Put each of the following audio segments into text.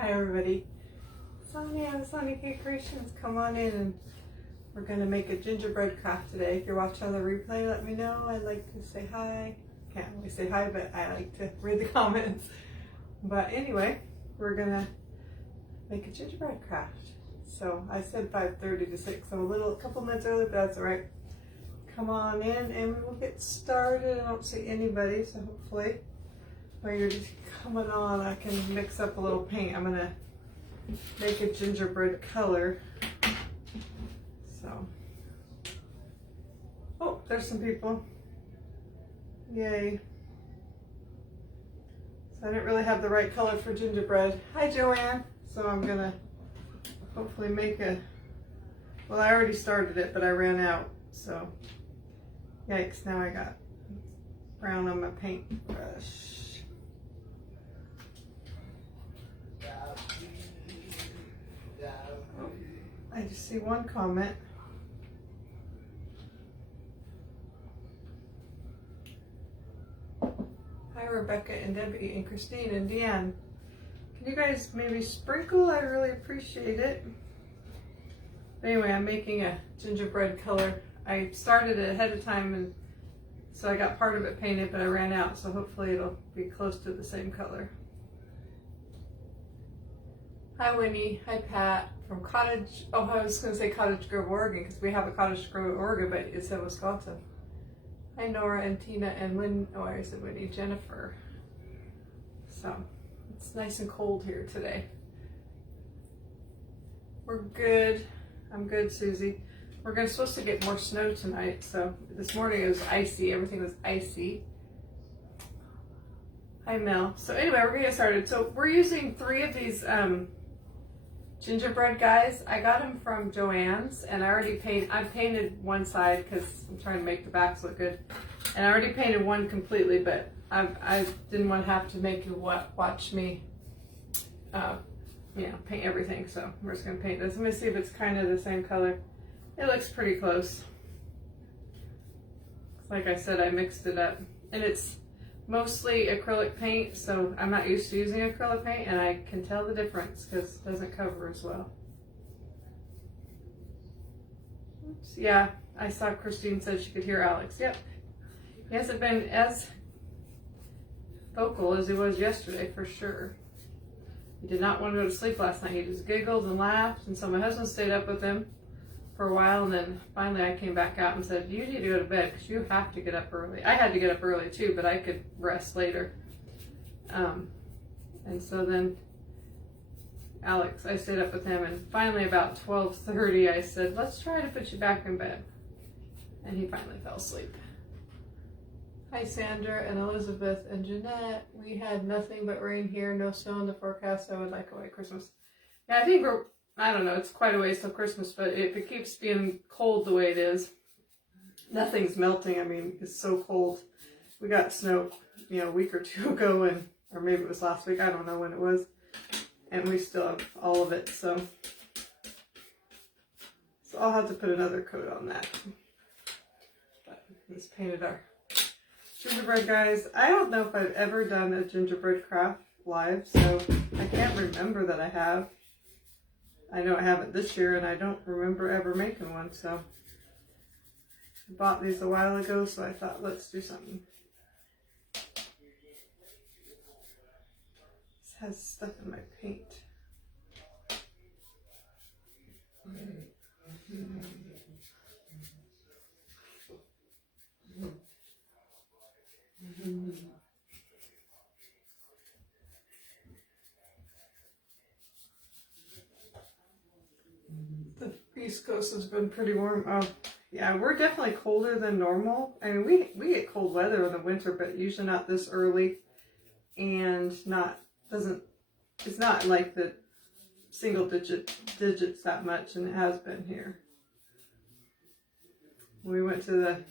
Hi everybody, Sonia of Sonia K Creations. Come on in and we're going to make a gingerbread craft today. If you're watching on the replay, let me know. I'd like to say hi. Can't really say hi, but I like to read the comments. But anyway, we're going to make a gingerbread craft. So I said 5:30 to 6, so a couple minutes early, but that's all right. Come on in and we will get started. I don't see anybody, so hopefully while you're just coming on, I can mix up a little paint. I'm gonna make a gingerbread color. So, oh, there's some people. Yay. So I didn't really have the right color for gingerbread. Hi, Joanne. So I'm gonna hopefully make well, I already started it, but I ran out. So, yikes, now I got brown on my paintbrush. Oh, I just see one comment. Hi, Rebecca and Debbie and Christine and Deanne. Can you guys maybe sprinkle? I'd really appreciate it. Anyway, I'm making a gingerbread color. I started it ahead of time, and so I got part of it painted, but I ran out, so hopefully it'll be close to the same color. Hi, Winnie. Hi, Pat from Cottage. Oh, I was going to say Cottage Grove, Oregon, because we have a Cottage Grove, Oregon, but it's in Wisconsin. Hi, Nora and Tina and I said Winnie, Jennifer. So it's nice and cold here today. We're good. I'm good, Susie. We're supposed to get more snow tonight, so this morning it was icy. Everything was icy. Hi, Mel. So anyway, we're gonna get started. So we're using 3 of these gingerbread guys. I got them from Joann's, and I painted one side because I'm trying to make the backs look good, and I already painted one completely, but I didn't want to have to make you watch me paint everything, so we're just gonna paint this. Let me see if it's kind of the same color. It looks pretty close. Like I said, I mixed it up, and it's mostly acrylic paint, so I'm not used to using acrylic paint, and I can tell the difference because it doesn't cover as well. Oops. Yeah, I saw Christine said she could hear Alex. Yep. He hasn't been as vocal as he was yesterday, for sure. He did not want to go to sleep last night. He just giggled and laughed, and so my husband stayed up with him for a while, and then finally I came back out and said, you need to go to bed because you have to get up early. I had to get up early too, but I could rest later. And so then Alex, I stayed up with him, and finally about 12:30 I said, let's try to put you back in bed. And he finally fell asleep. Hi, Sandra and Elizabeth and Jeanette. We had nothing but rain here, no snow in the forecast. I would like a white Christmas. Yeah, I think I don't know, it's quite a ways till Christmas, but if it keeps being cold the way it is, nothing's melting. I mean, it's so cold. We got snow, a week or 2 ago, or maybe it was last week, I don't know when it was, and we still have all of it, so I'll have to put another coat on that. But let's painted our gingerbread guys. I don't know if I've ever done a gingerbread craft live, so I can't remember that I have. I know I haven't this year, and I don't remember ever making one, so I bought these a while ago, so I thought, let's do something. This has stuff in my paint. The East Coast has been pretty warm. Oh, yeah, we're definitely colder than normal. I mean, we get cold weather in the winter, but usually not this early, and it's not like the single digits that much, and it has been here. We went to the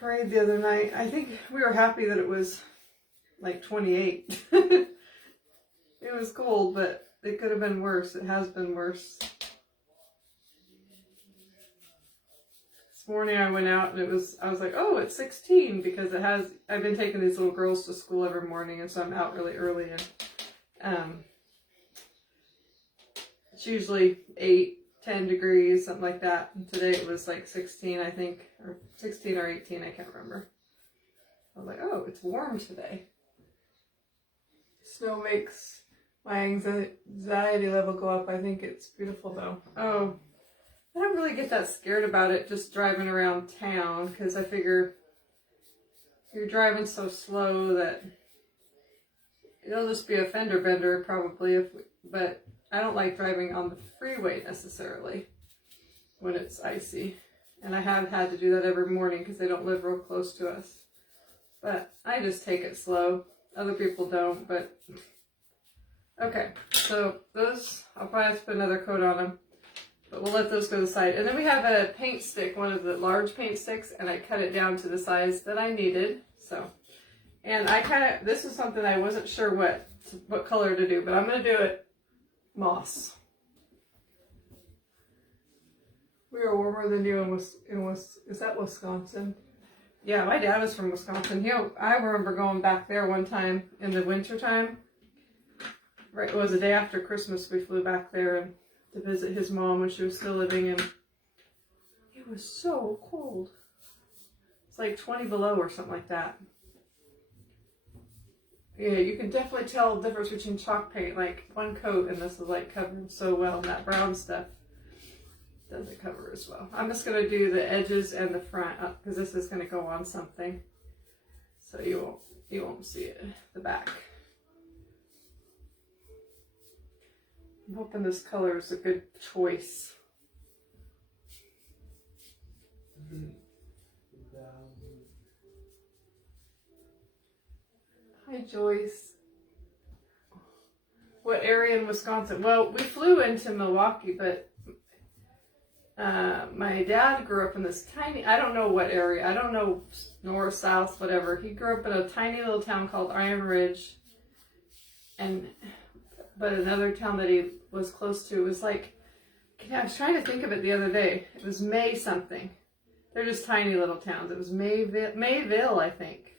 parade the other night. I think we were happy that it was like 28. It was cold, but it could have been worse. It has been worse. This morning I went out and I was like, oh, it's 16 because I've been taking these little girls to school every morning, and so I'm out really early, and It's usually 8, 10 degrees, something like that. And today it was like 16, I think, or 16 or 18, I can't remember. I was like, oh, it's warm today. Snow makes my anxiety level go up. I think it's beautiful though. Oh, I don't really get that scared about it just driving around town, because I figure you're driving so slow that it'll just be a fender bender probably. But I don't like driving on the freeway necessarily when it's icy. And I have had to do that every morning because they don't live real close to us. But I just take it slow. Other people don't, but okay. So those, I'll probably have to put another coat on them, but we'll let those go to the side. And then we have a paint stick, one of the large paint sticks, and I cut it down to the size that I needed. So, and this was something I wasn't sure what color to do, but I'm going to do it moss. We are warmer than you is that Wisconsin? Yeah, my dad was from Wisconsin. I remember going back there one time in the winter time. Right, it was the day after Christmas. We flew back there to visit his mom when she was still living, and it was so cold. It's like 20 below or something like that. Yeah, you can definitely tell the difference between chalk paint, like one coat, and this is like covering so well, and that brown stuff doesn't cover as well. I'm just going to do the edges and the front up because this is going to go on something, so you won't see it, the back. I'm hoping this color is a good choice. Hi, Joyce. What area in Wisconsin? Well, we flew into Milwaukee, but my dad grew up in this tiny, I don't know what area, I don't know north, south, whatever. He grew up in a tiny little town called Iron Ridge, but another town that he was close to was like, I was trying to think of it the other day. It was May something. They're just tiny little towns. It was Mayville, I think.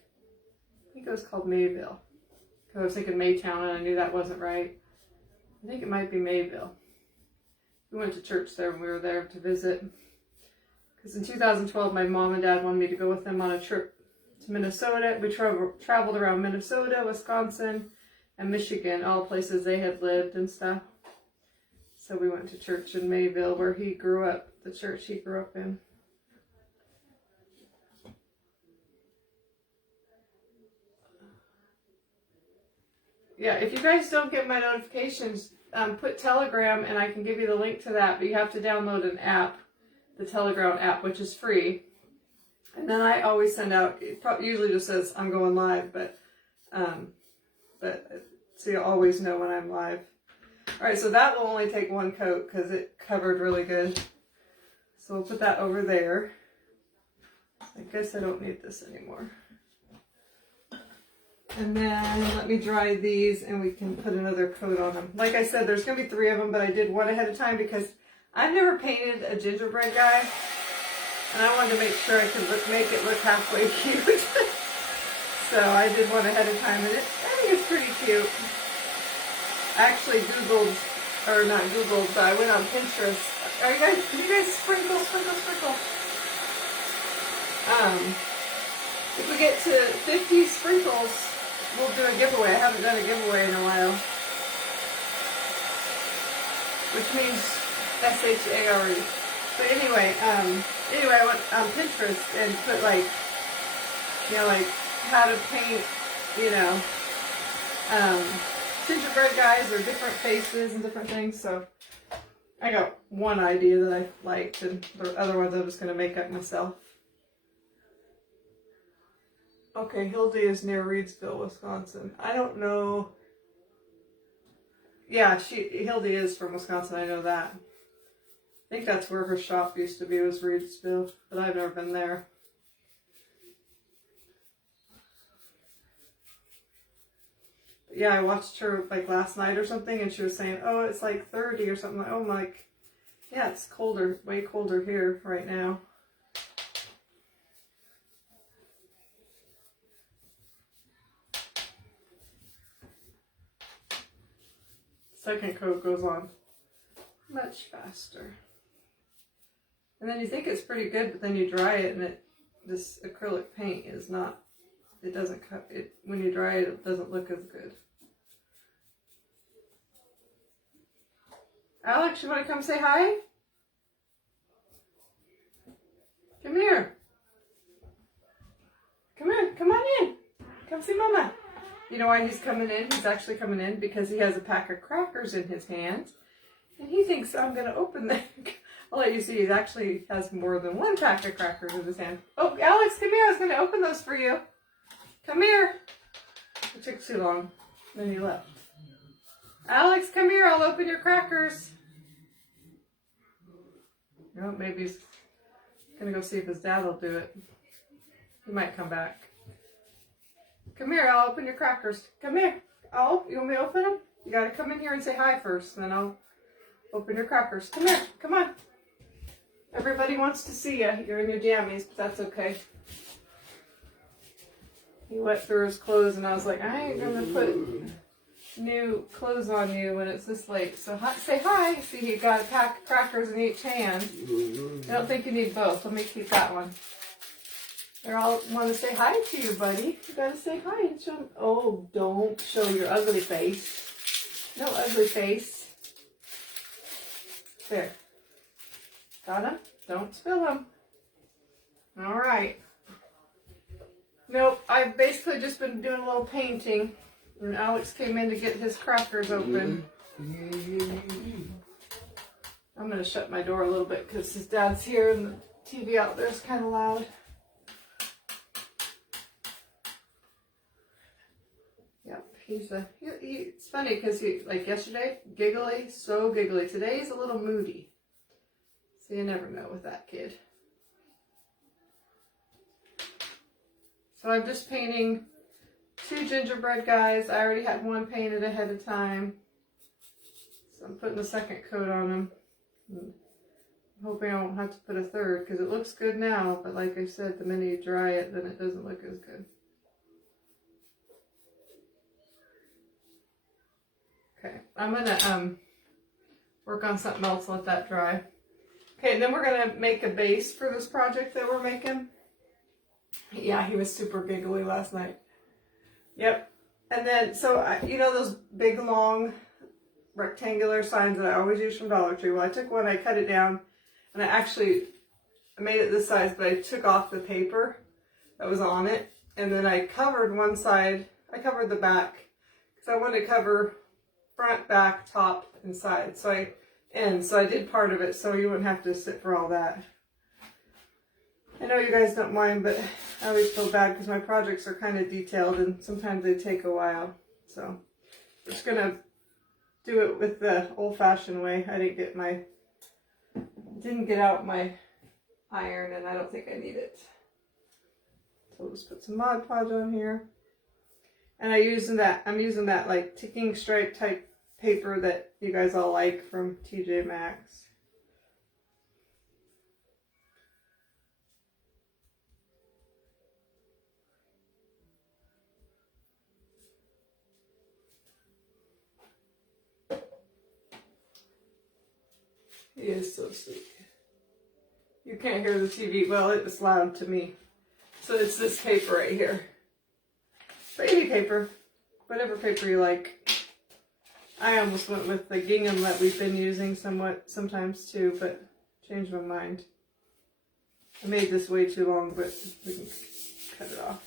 I think it was called Mayville. Because I was thinking Maytown and I knew that wasn't right. I think it might be Mayville. We went to church there when we were there to visit. Because in 2012, my mom and dad wanted me to go with them on a trip to Minnesota. We traveled around Minnesota, Wisconsin, and Michigan, all places they had lived and stuff. So we went to church in Mayville where he grew up, the church he grew up in. Yeah, if you guys don't get my notifications, put Telegram and I can give you the link to that, but you have to download an app, the Telegram app, which is free. And then I always send out, it usually just says I'm going live, but so you'll always know when I'm live. All right, so that will only take one coat because it covered really good. So we'll put that over there. I guess I don't need this anymore. And then let me dry these and we can put another coat on them. Like I said, there's going to be 3 of them, but I did one ahead of time because I've never painted a gingerbread guy. And I wanted to make sure I could make it look halfway cute. So I did one ahead of time and I think it's pretty cute. I actually Googled, or not Googled, but I went on Pinterest. Can you guys sprinkle? If we get to 50 sprinkles, we'll do a giveaway. I haven't done a giveaway in a while. Which means S-H-A-R-E. But anyway, I went on Pinterest and put like how to paint, gingerbread guys or different faces and different things. So I got one idea that I liked, and the other ones I'm just going to make up myself. Okay, Hildy is near Reedsville, Wisconsin. I don't know. Yeah, Hildy is from Wisconsin, I know that. I think that's where her shop used to be, was Reedsville, but I've never been there. But yeah, I watched her like last night or something, and she was saying, oh, it's like 30 or something. Oh, my, yeah, it's colder, way colder here right now. second coat goes on much faster. And then you think it's pretty good, but then you dry it and this acrylic paint is not, it doesn't cut, when you dry it, it doesn't look as good. Alex, you want to come say hi? Come here. Come here, come on in. Come see Mama. You know why he's coming in? He's actually coming in because he has a pack of crackers in his hand. And he thinks I'm going to open them. I'll let you see, he actually has more than one pack of crackers in his hand. Oh, Alex, come here. I was going to open those for you. Come here. It took too long. Then he left. Alex, come here. I'll open your crackers. Oh, maybe he's going to go see if his dad will do it. He might come back. Come here. I'll open your crackers. Come here. You want me to open them? You got to come in here and say hi first, and then I'll open your crackers. Come here. Come on. Everybody wants to see you. You're in your jammies, but that's okay. He went through his clothes, and I was like, I ain't going to put new clothes on you when it's this late. So say hi. See, you got a pack of crackers in each hand. I don't think you need both. Let me keep that one. They all want to say hi to you, buddy. You got to say hi and show them. Oh, don't show your ugly face. No ugly face. There. Got them? Don't spill them. All right. Nope, I've basically just been doing a little painting. And Alex came in to get his crackers open. I'm going to shut my door a little bit because his dad's here and the TV out there is kind of loud. Yep, it's funny because like yesterday, giggly, so giggly. Today he's a little moody. So you never know with that kid. So I'm just painting 2 gingerbread guys. I already had one painted ahead of time. So I'm putting the second coat on them. I'm hoping I won't have to put a third because it looks good now. But like I said, the minute you dry it, then it doesn't look as good. Okay, I'm going to work on something else, let that dry. Okay, and then we're going to make a base for this project that we're making. Yeah, he was super giggly last night. Yep. And then, so, you know those big, long, rectangular signs that I always use from Dollar Tree? Well, I took one, I cut it down, and I made it this size, but I took off the paper that was on it, and then I covered one side, I covered the back, because I wanted to cover front, back, top, and side. So I did part of it, so you wouldn't have to sit for all that. I know you guys don't mind, but I always feel bad because my projects are kind of detailed and sometimes they take a while. So we're just going to do it with the old-fashioned way. I didn't get out my iron and I don't think I need it. So we'll just put some Mod Podge on here. And I'm using that like ticking stripe type paper that you guys all like from TJ Maxx. He is so sweet. You can't hear the TV. Well, it was loud to me. So it's this paper right here. Baby paper. Whatever paper you like. I almost went with the gingham that we've been using sometimes too, but changed my mind. I made this way too long, but we can cut it off.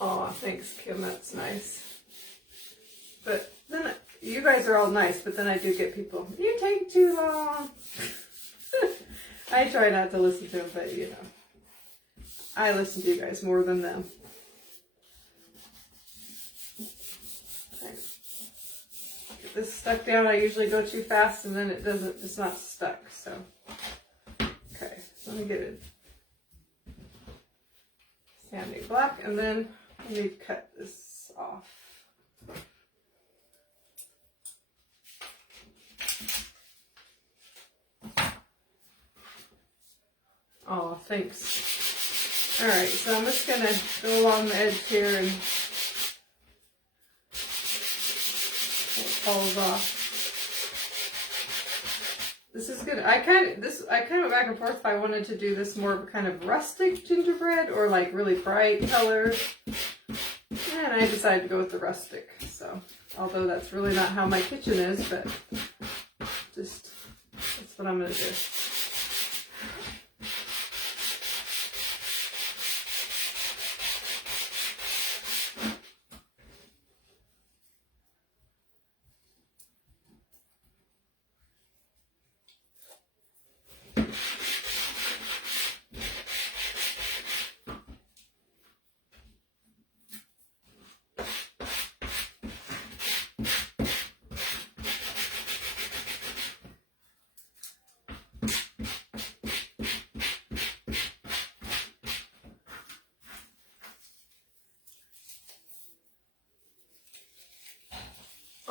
Oh, thanks, Kim. That's nice. But then you guys are all nice, but then I do get people, you take too long. I try not to listen to them, but you know, I listen to you guys more than them. Okay. Get this stuck down. I usually go too fast and then it's not stuck. So, okay, so let me get it sanding black and then let me cut this off. Oh, thanks. Alright, so I'm just going to go along the edge here and it falls off. This is good. I kind of went back and forth if I wanted to do this more of a kind of rustic gingerbread or like really bright colors. And I decided to go with the rustic. So, although that's really not how my kitchen is, but just that's what I'm going to do.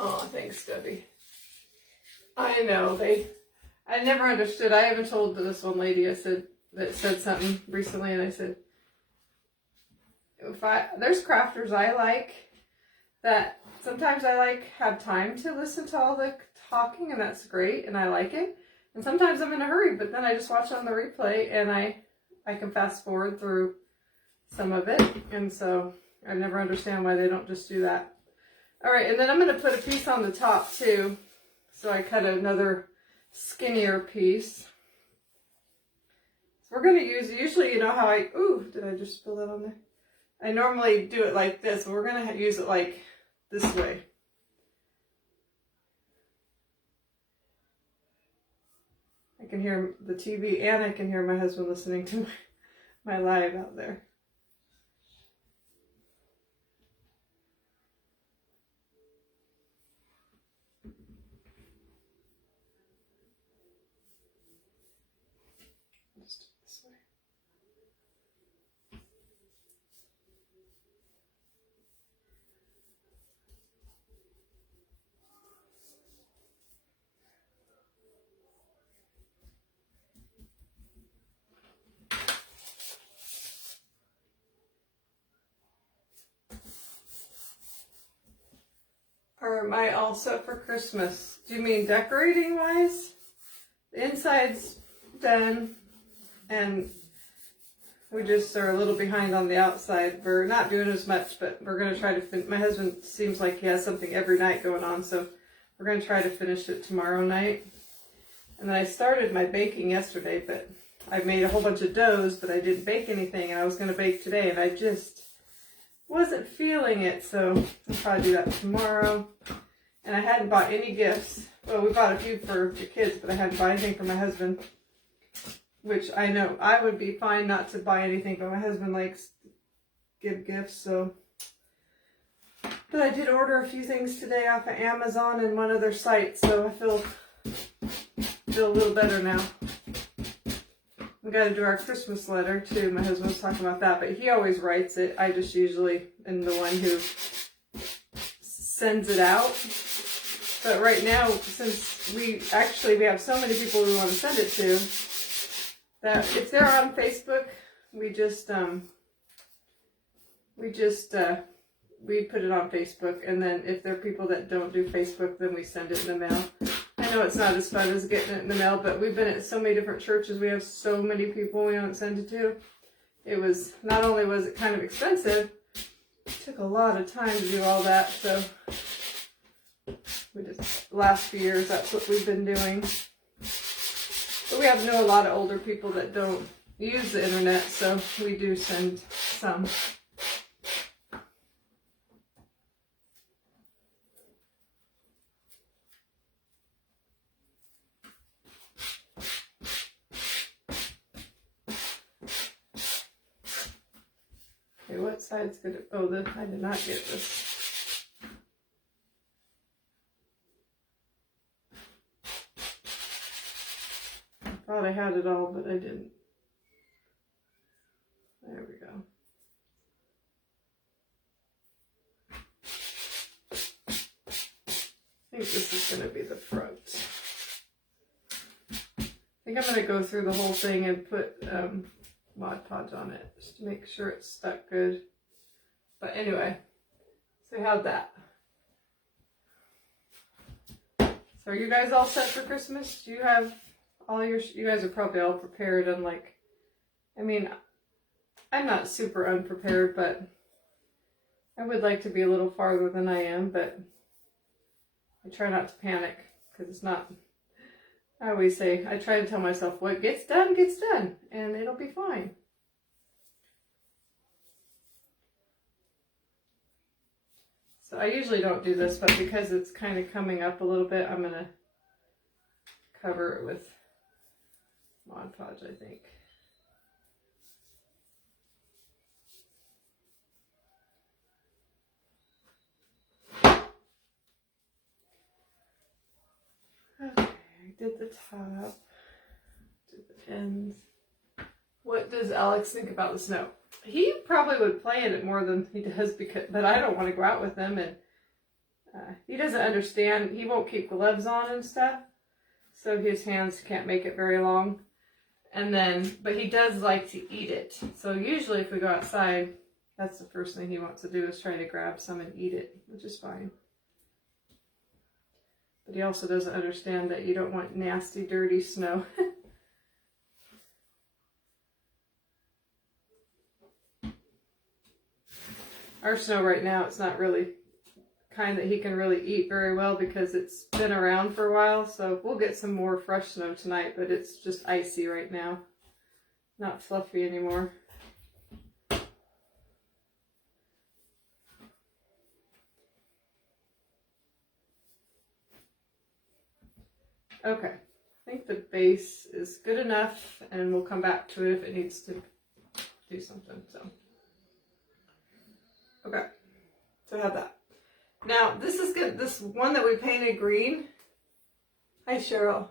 Oh, thanks, Debbie. I know, I never understood. I even told this one lady, that said something recently, and I said, there's crafters I like that sometimes I have time to listen to all the talking, and that's great, and I like it. And sometimes I'm in a hurry, but then I just watch on the replay, and I can fast forward through some of it, and so I never understand why they don't just do that. All right, and then I'm going to put a piece on the top too. So I cut another skinnier piece. So we're going to use, usually you know how ooh, did I just spill that on there? I normally do it like this, but we're going to use it like this way. I can hear the TV and I can hear my husband listening to my live out there. Or am I all set for Christmas? Do you mean decorating wise? The inside's done and we just are a little behind on the outside. We're not doing as much, but we're going to try to my husband seems like he has something every night going on, so we're going to try to finish it tomorrow night. And then I started my baking yesterday, but I made a whole bunch of doughs, but I didn't bake anything, and I was going to bake today, and I just wasn't feeling it, so I'll probably do that tomorrow. And I hadn't bought any gifts. Well, we bought a few for the kids, but I hadn't bought anything for my husband, which I know I would be fine not to buy anything, but my husband likes to give gifts, so. But I did order a few things today off of Amazon and one other site, so I feel a little better now. We got to do our Christmas letter too. My husband was talking about that, but he always writes it. I just usually am the one who sends it out. But right now, since we have so many people we want to send it to, that if they're on Facebook, we put it on Facebook, and then if there are people that don't do Facebook, then we send it in the mail. I know it's not as fun as getting it in the mail, but we've been at so many different churches. We have so many people we don't send it to. It was, not only was it kind of expensive, it took a lot of time to do all that. So we just, the last few years, that's what we've been doing. But we have a lot of older people that don't use the internet, so we do send some. Okay, what side's gonna, I did not get this. I thought I had it all, but I didn't. There we go. I think this is going to be the front. I think I'm going to go through the whole thing and put Mod Podge on it just to make sure it's stuck good. But anyway, so how'd that? So are you guys all set for Christmas? Do you have all your, you guys are probably all prepared, unlike, I mean, I'm not super unprepared, but I would like to be a little farther than I am, but I try not to panic because it's not, I always say, I try to tell myself what gets done, and it'll be fine. So I usually don't do this, but because it's kind of coming up a little bit, I'm going to cover it with Mod Podge, I think. Okay, I did the top, did the ends. What does Alex think about the snow? He probably would play in it more than he does, but I don't want to go out with him, and he doesn't understand. He won't keep gloves on and stuff, so his hands can't make it very long. And then, but he does like to eat it. So usually if we go outside, that's the first thing he wants to do is try to grab some and eat it, which is fine. But he also doesn't understand that you don't want nasty, dirty snow. Our snow right now, it's not really kind that he can really eat very well because it's been around for a while. So we'll get some more fresh snow tonight, but it's just icy right now. Not fluffy anymore. Okay, I think the base is good enough, and we'll come back to it if it needs to do something. So, okay, so I have that. Now this is good. This one that we painted green. Hi Cheryl.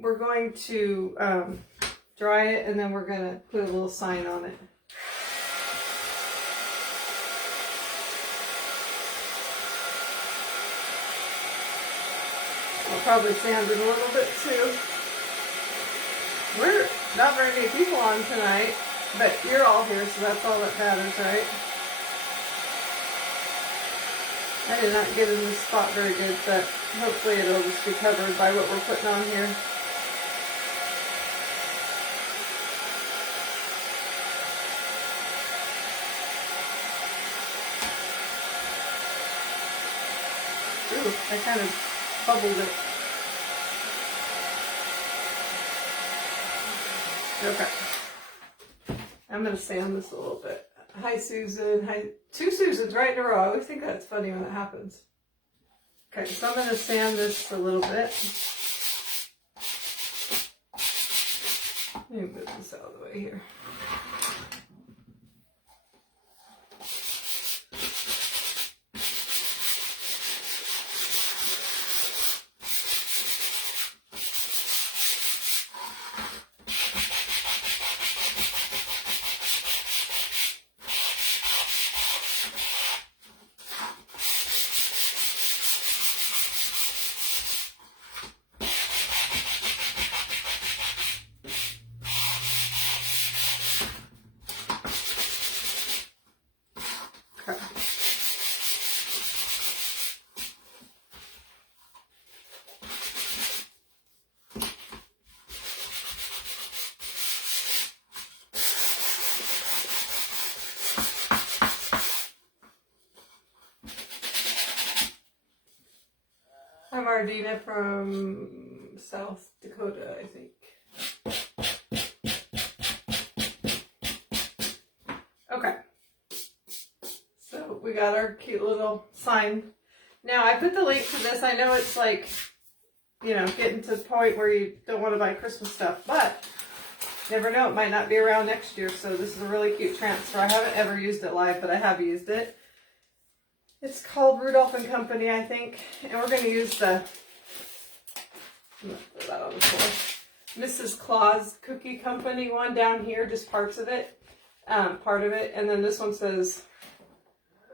We're going to dry it, and then we're gonna put a little sign on it. I'll probably sand it a little bit too. We're not very many people on tonight, but you're all here, so that's all that matters, right? I did not get in this spot very good, but hopefully it'll just be covered by what we're putting on here. Ooh, I kind of bubbled it. Okay. I'm going to sand this a little bit. Hi, Susan. Hi. Two Susans right in a row. I always think that's funny when that happens. Okay, so I'm going to sand this a little bit. Let me move this out of the way here. I'm Ardina from South Dakota, I think. Okay. So we got our cute little sign. Now I put the link to this. I know it's like, you know, getting to the point where you don't want to buy Christmas stuff, but never know, it might not be around next year. So this is a really cute transfer. I haven't ever used it live, but I have used it. It's called Rudolph and Company, I think, and we're going to use the, I'm going to throw that on the floor, Mrs. Claus Cookie Company one down here, just parts of it, part of it, and then this one says,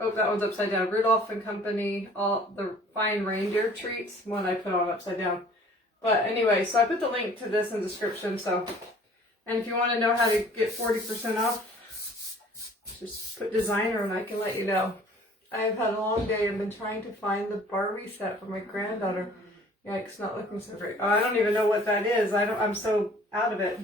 oh, that one's upside down, Rudolph and Company, all the fine reindeer treats, one I put on upside down. But anyway, so I put the link to this in the description, so And if you want to know how to get 40% off, just put designer and I can let you know. I've had a long day. I've been trying to find the Barbie set for my granddaughter. Yikes, not looking so great. Oh, I don't even know what that is. I'm so out of it.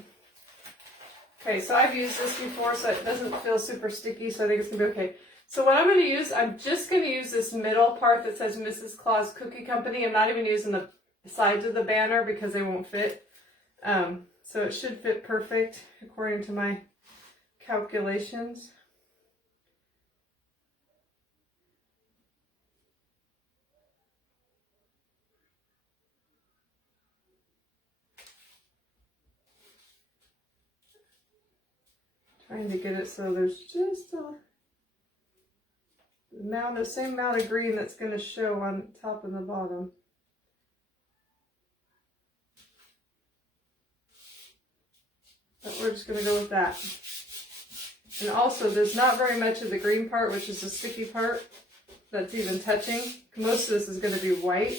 Okay, so I've used this before, so it doesn't feel super sticky, so I think it's gonna be okay. So what I'm gonna use, I'm just gonna use this middle part that says Mrs. Claus Cookie Company. I'm not even using the sides of the banner because they won't fit. So it should fit perfect according to my calculations. Trying to get it so there's just the same amount of green that's going to show on top and the bottom. But we're just going to go with that. And also, there's not very much of the green part, which is the sticky part, that's even touching. Most of this is going to be white.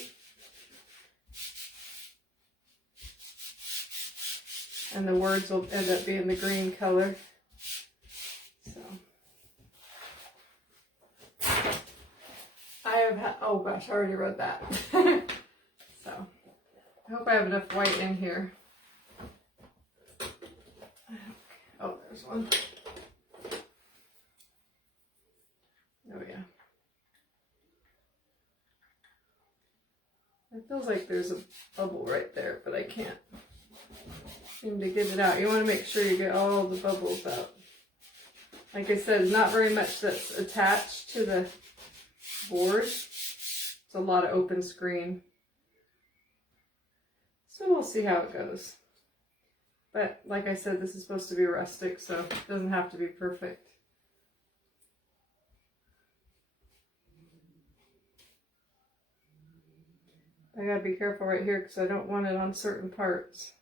And the words will end up being the green color. So. Oh gosh, I already wrote that. So, I hope I have enough white in here. Oh, there's one. Oh yeah. It feels like there's a bubble right there, but I can't seem to get it out. You want to make sure you get all the bubbles out. Like I said, not very much that's attached to the board. It's a lot of open screen. So we'll see how it goes. But like I said, this is supposed to be rustic, so it doesn't have to be perfect. I gotta be careful right here because I don't want it on certain parts.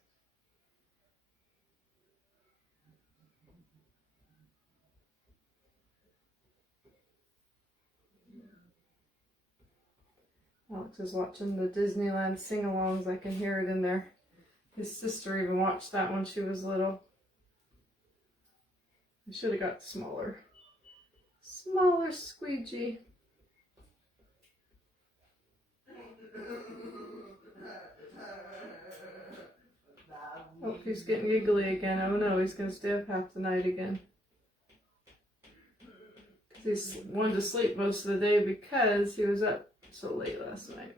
Alex is watching the Disneyland sing-alongs. I can hear it in there. His sister even watched that when she was little. I should have got smaller. Smaller squeegee. Oh, he's getting giggly again. Oh no, he's going to stay up half the night again. He's wanted to sleep most of the day because he was up so late last night.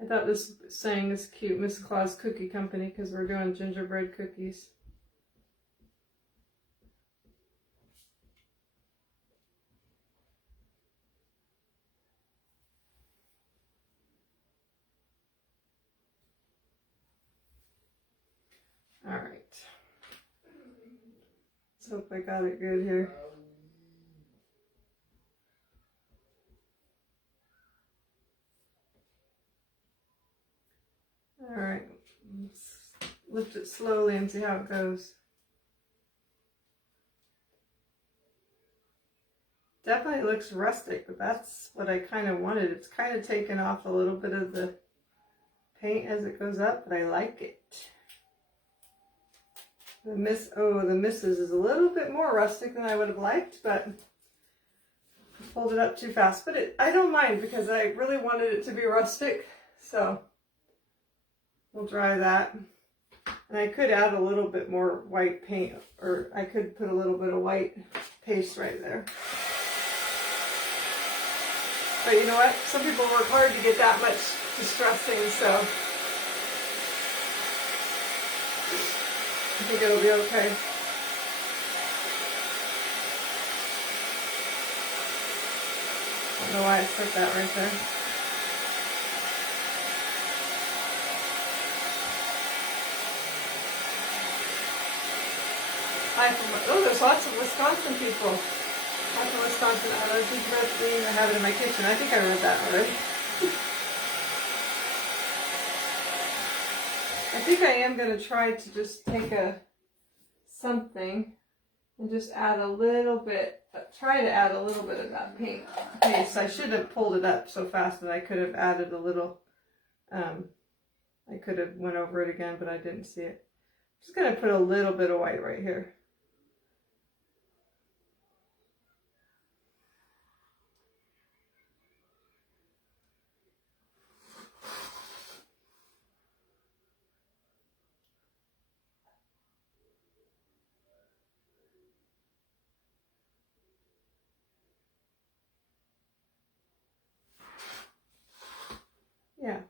I thought this saying is cute, Miss Claus Cookie Company, because we're doing gingerbread cookies. All right. Let's hope I got it good here. All right. Let's lift it slowly and see how it goes. Definitely looks rustic, but that's what I kind of wanted. It's kind of taken off a little bit of the paint as it goes up, but I like it. The misses is a little bit more rustic than I would have liked, but I pulled it up too fast. But I don't mind because I really wanted it to be rustic, so we'll dry that. And I could add a little bit more white paint, or I could put a little bit of white paste right there. But you know what? Some people work hard to get that much distressing, so I think it'll be okay. I don't know why I put that right there. Oh, there's lots of Wisconsin people. Hi from Wisconsin. I love gingerbread cookies. I have it in my kitchen. I think I read that already. I think I am going to try to just take something and just add a little bit, try to add a little bit of that paint paste. I should have pulled it up so fast that I could have added a little, I could have went over it again, but I didn't see it. I'm just going to put a little bit of white right here. Yeah,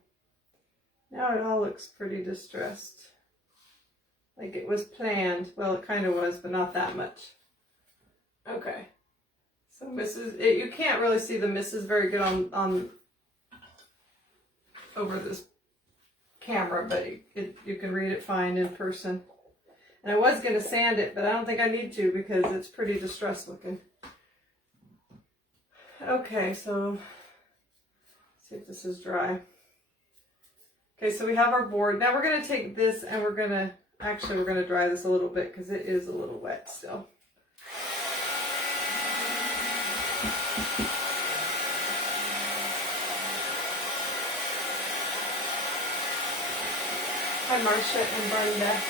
now it all looks pretty distressed. Like it was planned. Well, it kind of was, but not that much. Okay. So you can't really see the misses very good on over this camera, but you can read it fine in person. And I was going to sand it, but I don't think I need to because it's pretty distressed looking. Okay, so let's see if this is dry. Okay, so we have our board. Now we're going to take this and we're going to dry this a little bit because it is a little wet still. Hi, Marcia and Brenda.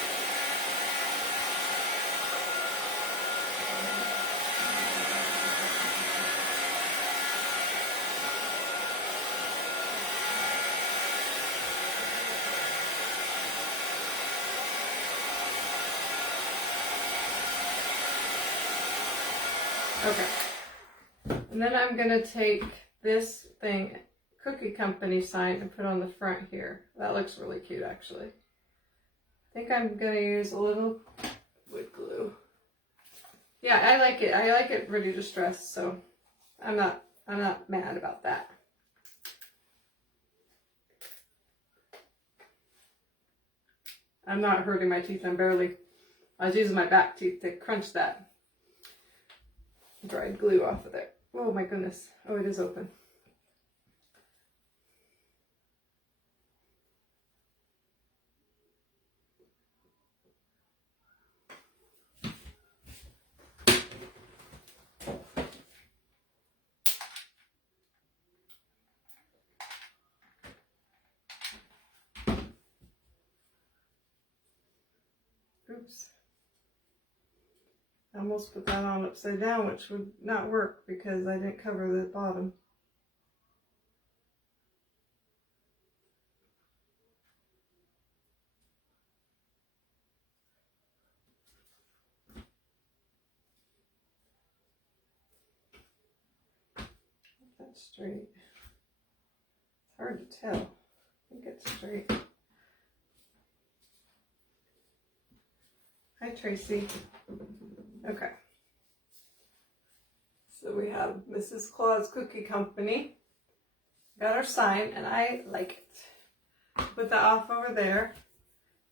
Okay, and then I'm going to take this thing, Cookie Company sign, and put on the front here. That looks really cute, actually. I think I'm going to use a little wood glue. Yeah, I like it. I like it really distressed, so I'm not mad about that. I'm not hurting my teeth. I was using my back teeth to crunch that dried glue off of there. Oh my goodness. Oh, it is open. Oops. I almost put that on upside down, which would not work because I didn't cover the bottom. That's straight. It's hard to tell. I think it's straight. Hi, Tracy. Okay. So we have Mrs. Claus Cookie Company. Got our sign, and I like it. Put that off over there.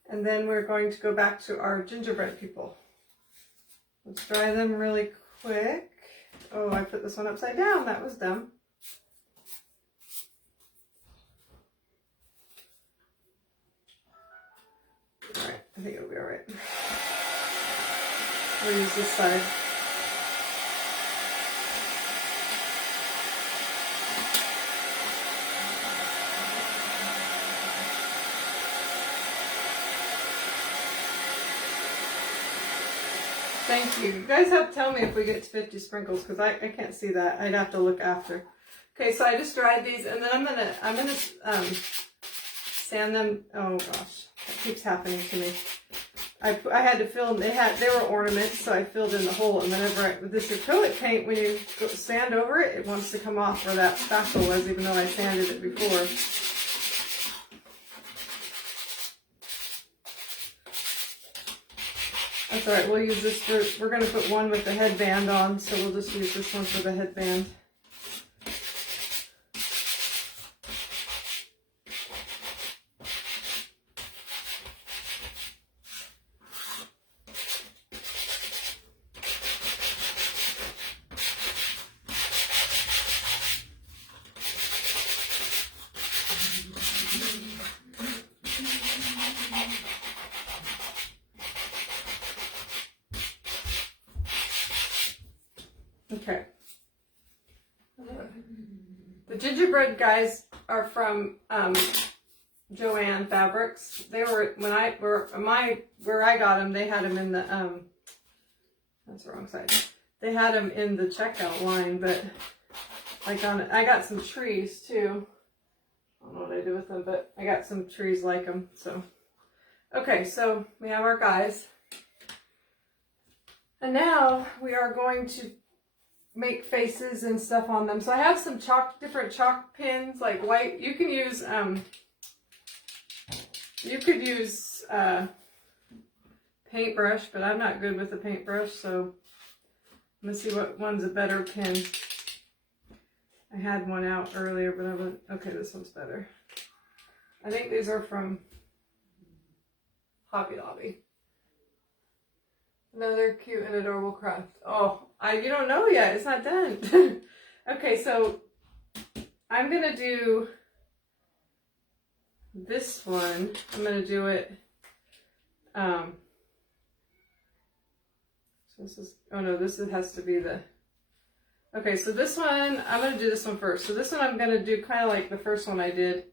And then we're going to go back to our gingerbread people. Let's dry them really quick. Oh, I put this one upside down. That was dumb. All right, I think it'll be all right. We'll use this side. Thank you. You guys have to tell me if we get to 50 sprinkles because I can't see that. I'd have to look after. Okay, so I just dried these and then I'm gonna sand them. Oh gosh, that keeps happening to me. I had to fill them. They were ornaments, so I filled in the hole. And whenever with this acrylic paint, when you sand over it, it wants to come off where that spackle was, even though I sanded it before. That's all right. We'll use this for. We're gonna put one with the headband on, so we'll just use this one for the headband. gingerbread guys are from Joann Fabrics. They were where I got them. They had them in the that's the wrong side. They had them in the checkout line, but like I got some trees too. I don't know what I do with them, but I got some trees like them. So okay, so we have our guys, and now we are going to make faces and stuff on them. So I have some different chalk pins, like white. You can use paintbrush, but I'm not good with the paintbrush, so I'm gonna see what one's a better pin. I had one out earlier, but I went, okay, this one's better. I think these are from Hobby Lobby. Another cute and adorable craft. Oh, you don't know yet. It's not done. Okay, so I'm going to do this one. I'm going to do it. So this is, oh no, this has to be the, okay, so this one, I'm going to do this one first. So this one I'm going to do kind of like the first one I did.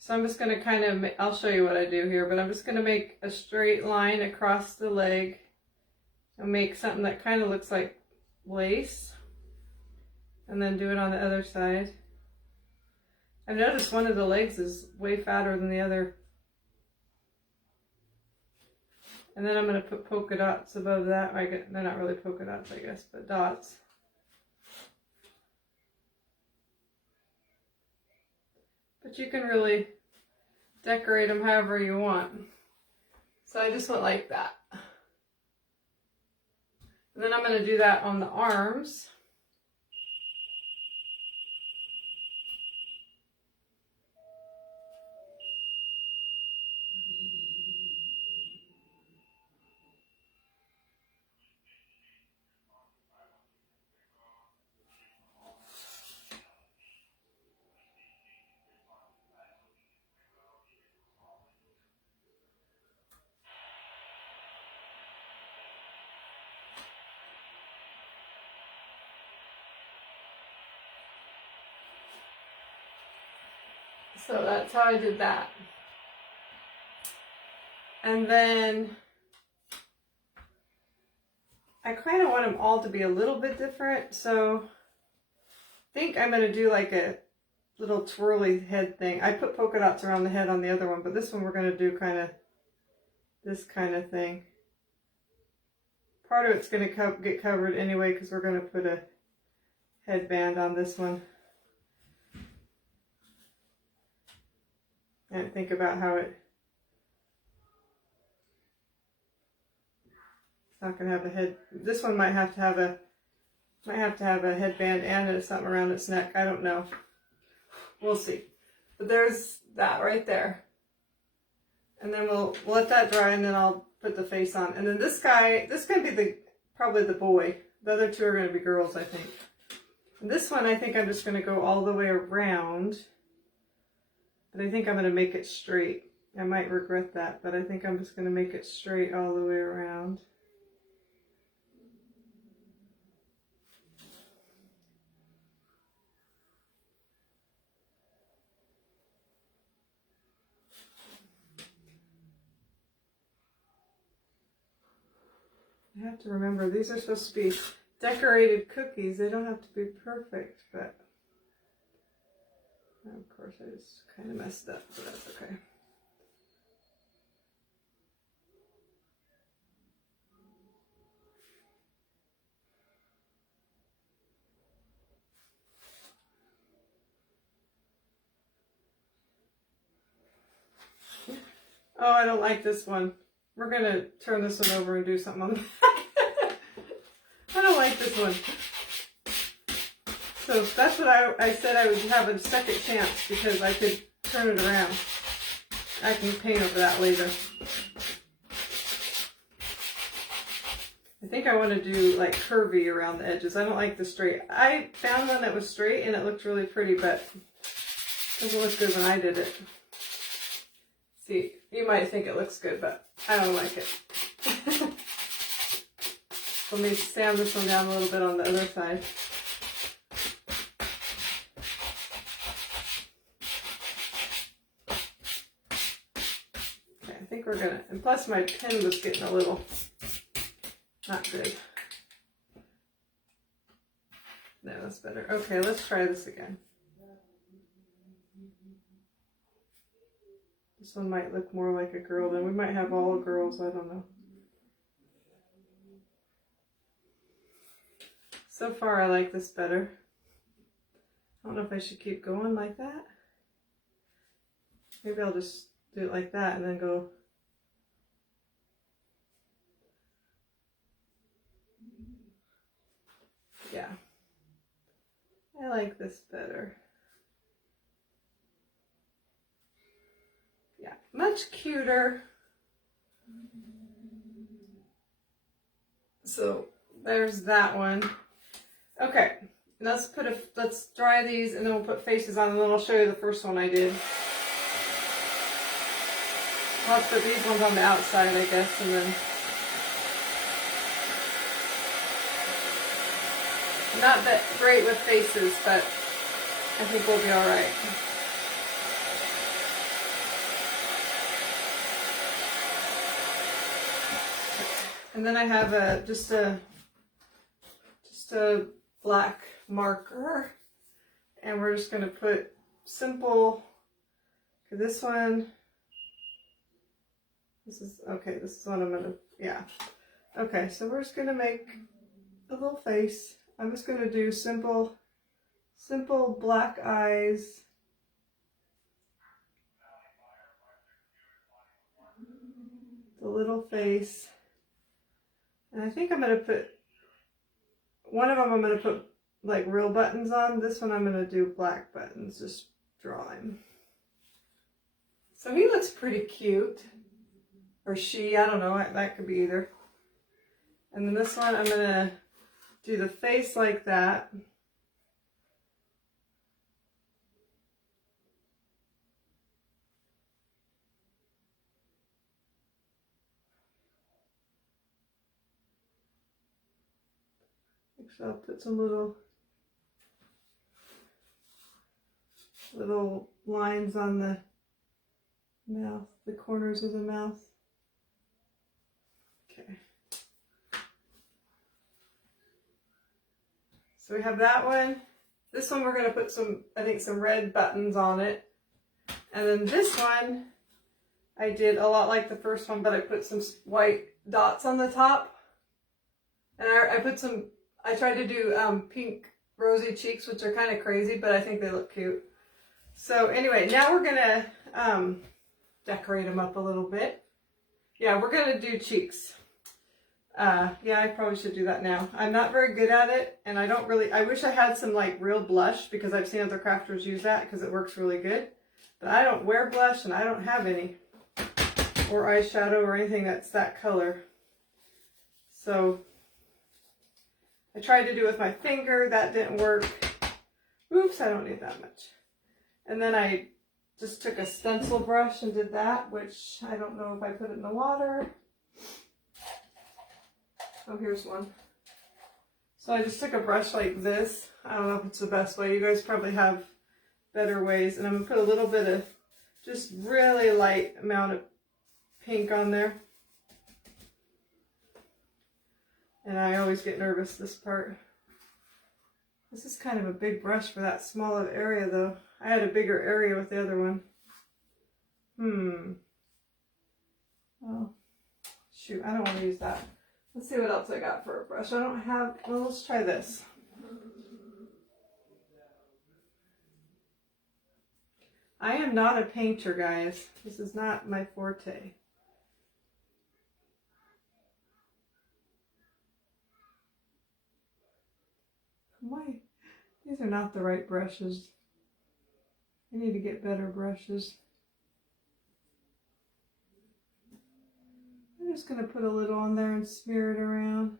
So I'm just going to kind of, I'll show you what I do here, but I'm just going to make a straight line across the leg and make something that kind of looks like lace, and then do it on the other side. I noticed one of the legs is way fatter than the other. And then I'm going to put polka dots above that. They're not really polka dots, I guess, but dots. But you can really decorate them however you want. So I just went like that. And then I'm going to do that on the arms. So that's how I did that. And then I kind of want them all to be a little bit different. So I think I'm going to do like a little twirly head thing. I put polka dots around the head on the other one, but this one we're going to do kind of this kind of thing. Part of it's going to get covered anyway because we're going to put a headband on this one. And think about how it's not going to have a head. This one might have to have a headband and something around its neck. I don't know. We'll see. But there's that right there. And then we'll let that dry, and then I'll put the face on. And then this guy, this can be probably the boy. The other two are going to be girls, I think. And this one, I think I'm just going to go all the way around. But I think I'm going to make it straight. I might regret that, but I think I'm just going to make it straight all the way around. I have to remember, these are supposed to be decorated cookies. They don't have to be perfect, but of course I just kind of messed up, but that's okay. Oh, I don't like this one. We're going to turn this one over and do something on that. I don't like this one. So that's what I said I would have a second chance, because I could turn it around. I can paint over that later. I think I want to do like curvy around the edges. I don't like the straight. I found one that was straight and it looked really pretty, but it doesn't look good when I did it. See, you might think it looks good, but I don't like it. Let me sand this one down a little bit on the other side. think we're gonna, and plus my pen was getting a little not good. No, that's better. Okay, let's try this again. This one might look more like a girl, then we might have all girls, I don't know. So far I like this better. I don't know if I should keep going like that. Maybe I'll just do it like that and then go. Yeah. I like this better. Yeah, much cuter. So there's that one. Okay, let's dry these and then we'll put faces on and then I'll show you the first one I did. I'll put these ones on the outside, I guess, and then not that great with faces, but I think we'll be all right. And then I have just a black marker, and we're just going to put simple. Okay, this one. This is okay. This is what I'm gonna. Yeah. Okay, so we're just gonna make a little face. I'm just gonna do simple black eyes. The little face. And I think I'm going to put, one of them I'm going to put like real buttons on. This one I'm going to do black buttons, just draw him. So he looks pretty cute. Or she, I don't know, that could be either. And then this one I'm going to do the face like that. So I'll put some little lines on the mouth, the corners of the mouth. Okay. So we have that one. This one we're going to put some red buttons on it. And then this one, I did a lot like the first one, but I put some white dots on the top. And I tried to do pink rosy cheeks, which are kind of crazy, but I think they look cute. So anyway, now we're going to decorate them up a little bit. Yeah, we're going to do cheeks. Yeah, I probably should do that now. I'm not very good at it, and I wish I had some like real blush, because I've seen other crafters use that because it works really good. But I don't wear blush, and I don't have any. Or eyeshadow or anything that's that color. So I tried to do it with my finger, that didn't work. Oops, I don't need that much. And then I just took a stencil brush and did that, which I don't know if I put it in the water. Oh, here's one. So I just took a brush like this. I don't know if it's the best way. You guys probably have better ways. And I'm going to put a little bit of just really light amount of pink on there. And I always get nervous this part. This is kind of a big brush for that small of area though. I had a bigger area with the other one. Oh, shoot, I don't want to use that. Let's see what else I got for a brush. I don't have, well, let's try this. I am not a painter, guys. This is not my forte. Why? These are not the right brushes. I need to get better brushes. I'm just going to put a little on there and smear it around.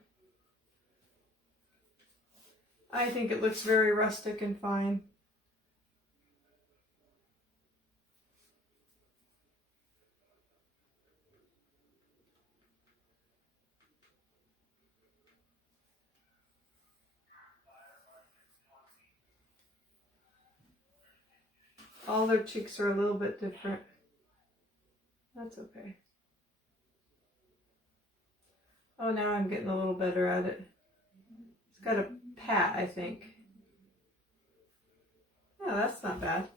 I think it looks very rustic and fine. All their cheeks are a little bit different. That's okay. Oh, now I'm getting a little better at it. It's got a pat, I think. Yeah, that's not bad.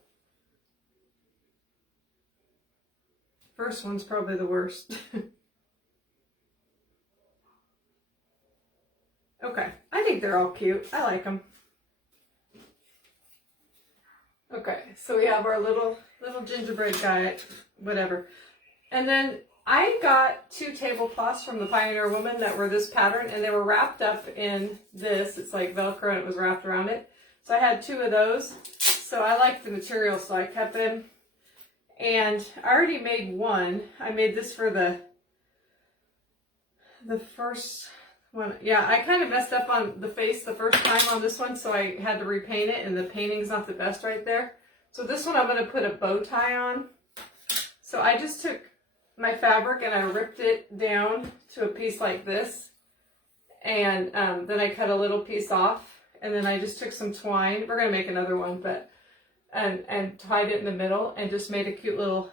First one's probably the worst. Okay, I think they're all cute. I like them. Okay, so we have our little gingerbread guy, whatever. And then I got 2 tablecloths from the Pioneer Woman that were this pattern, and they were wrapped up in this. It's like Velcro and it was wrapped around it. So I had 2 of those. So I liked the material, so I kept them. And I already made one. I made this for the first one. Yeah, I kind of messed up on the face the first time on this one, so I had to repaint it, and the painting's not the best right there. So this one I'm going to put a bow tie on. So I just took my fabric and I ripped it down to a piece like this, and then I cut a little piece off, and then I just took some twine. We're going to make another one, but and tied it in the middle and just made a cute little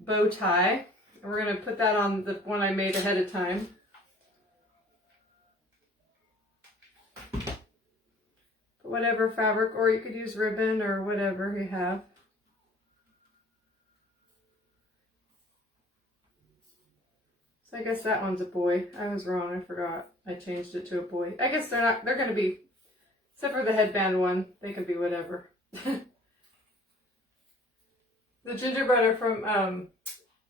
bow tie. And we're going to put that on the one I made ahead of time. Whatever fabric, or you could use ribbon or whatever you have. So I guess that one's a boy. I was wrong, I forgot. I changed it to a boy. I guess they're going to be, except for the headband one, they can be whatever. The gingerbread are from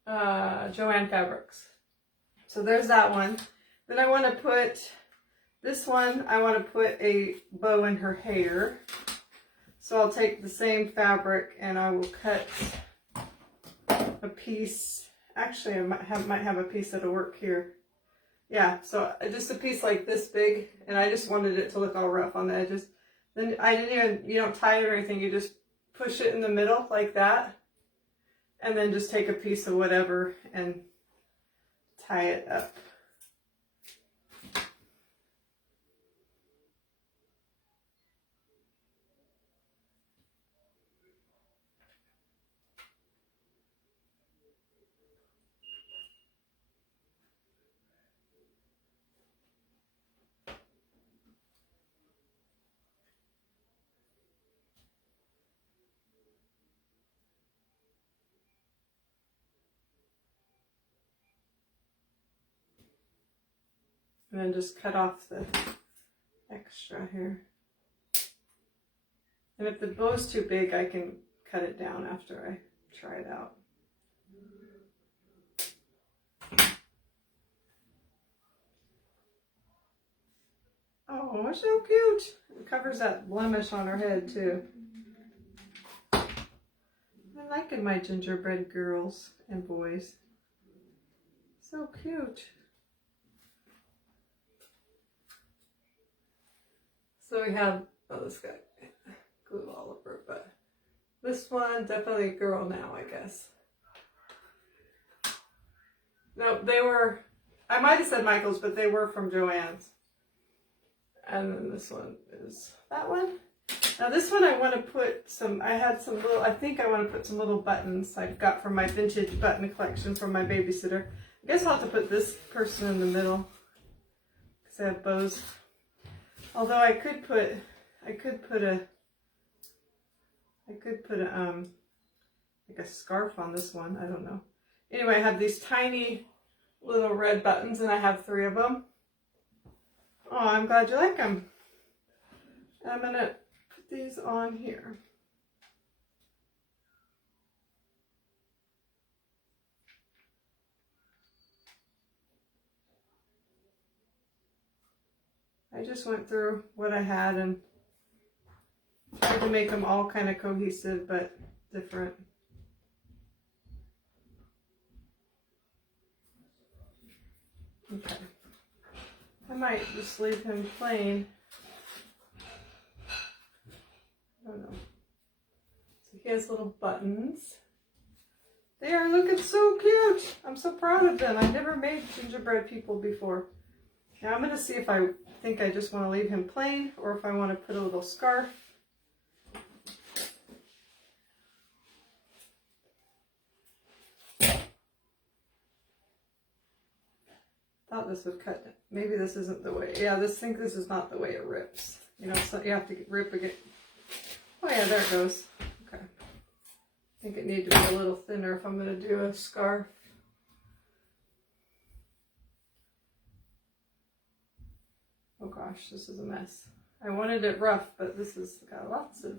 Joann Fabrics. So there's that one. Then I want to put, this one, I want to put a bow in her hair. So I'll take the same fabric and I will cut a piece. Actually, I might have a piece that'll work here. Yeah, so just a piece like this big, and I just wanted it to look all rough on the edges. Then I didn't even, you don't tie it or anything, you just push it in the middle like that, and then just take a piece of whatever and tie it up. And then just cut off the extra here. And if the bow's too big, I can cut it down after I try it out. Oh, so cute. It covers that blemish on her head too. I like my gingerbread girls and boys. So cute. So we have, oh, this guy glue all over, but this one, definitely a girl now, I guess. No, they were, I might have said Michael's, but they were from Joann's. And then this one is that one. Now this one I want to put some, I had some little, I think I want to put some little buttons I got from my vintage button collection from my babysitter. I guess I'll have to put this person in the middle because I have bows. Although I could put like a scarf on this one. I don't know. Anyway, I have these tiny little red buttons and I have 3 of them. Oh, I'm glad you like them. And I'm gonna put these on here. I just went through what I had and tried to make them all kind of cohesive but different. Okay. I might just leave him plain. I don't know. So he has little buttons. They are looking so cute. I'm so proud of them. I've never made gingerbread people before. Now I'm going to see if I think I just want to leave him plain or if I want to put a little scarf. Thought thought this would cut it. Maybe this isn't the way. Yeah, this is not the way it rips. You know, so you have to rip again. Oh yeah, there it goes. Okay. I think it needs to be a little thinner if I'm going to do a scarf. Oh gosh, this is a mess. I wanted it rough, but this has got lots of...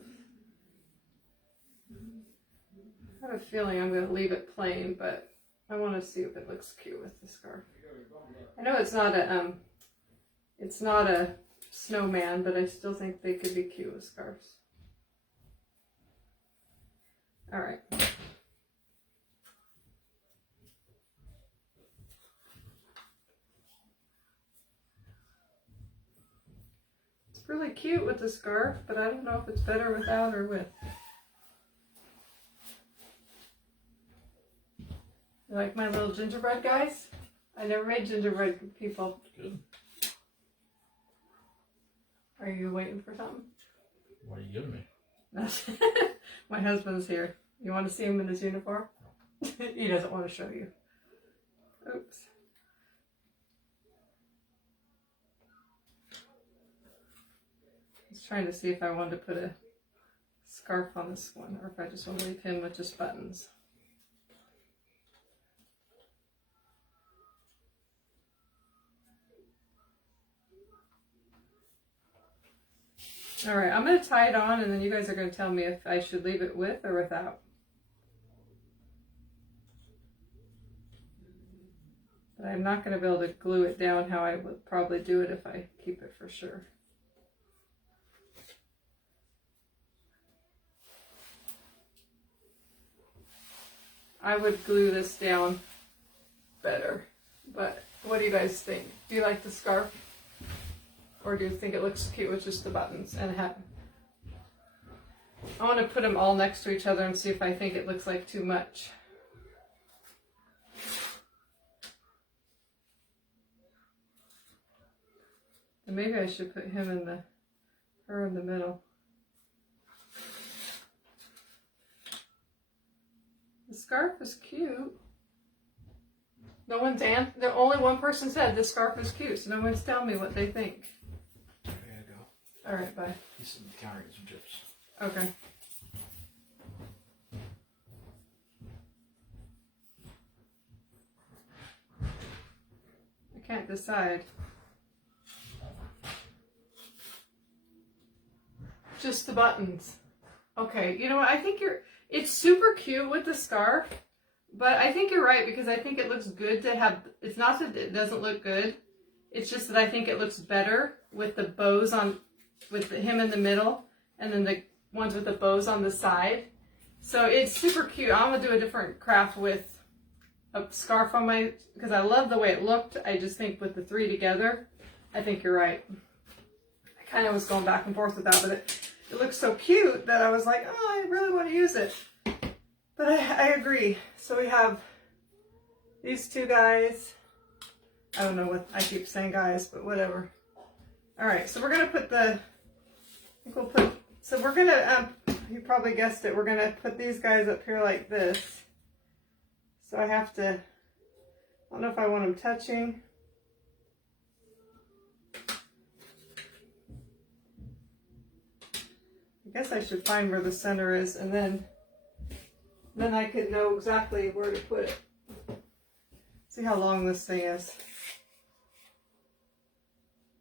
I have a feeling I'm going to leave it plain, but I want to see if it looks cute with the scarf. I know it's not a snowman, but I still think they could be cute with scarves. All right. It's really cute with the scarf, but I don't know if it's better without or with. You like my little gingerbread guys? I never made gingerbread people. Good. Are you waiting for something? What are you giving me? My husband's here. You want to see him in his uniform? He doesn't want to show you. Oops. I was trying to see if I wanted to put a scarf on this one or if I just want to leave him with just buttons. Alright, I'm going to tie it on and then you guys are going to tell me if I should leave it with or without. But I'm not going to be able to glue it down how I would probably do it if I keep it for sure. I would glue this down better, but what do you guys think? Do you like the scarf? Or do you think it looks cute with just the buttons and a hat? I want to put them all next to each other and see if I think it looks like too much. And maybe I should put him in her in the middle. The scarf is cute. The only one person said this scarf is cute, so no one's telling me what they think. I gotta go. Alright, bye. He's sitting in the counter getting some chips. Okay. I can't decide. Just the buttons. Okay, you know what? I think it's super cute with the scarf, but I think you're right because I think it looks good to have, it's not that it doesn't look good, it's just that I think it looks better with the bows on, with him in the middle, and then the ones with the bows on the side. So it's super cute. I'm going to do a different craft with a scarf on my, because I love the way it looked. I just think with the three together, I think you're right. I kind of was going back and forth with that, but it looks so cute that I was like, oh, I really want to use it. But I agree. So we have these two guys. I don't know what I keep saying guys, but whatever. All right, so we're going to put so we're going to, you probably guessed it, we're going to put these guys up here like this. So I have to, I don't know if I want them touching. I guess I should find where the center is and then I could know exactly where to put it. See how long this thing is.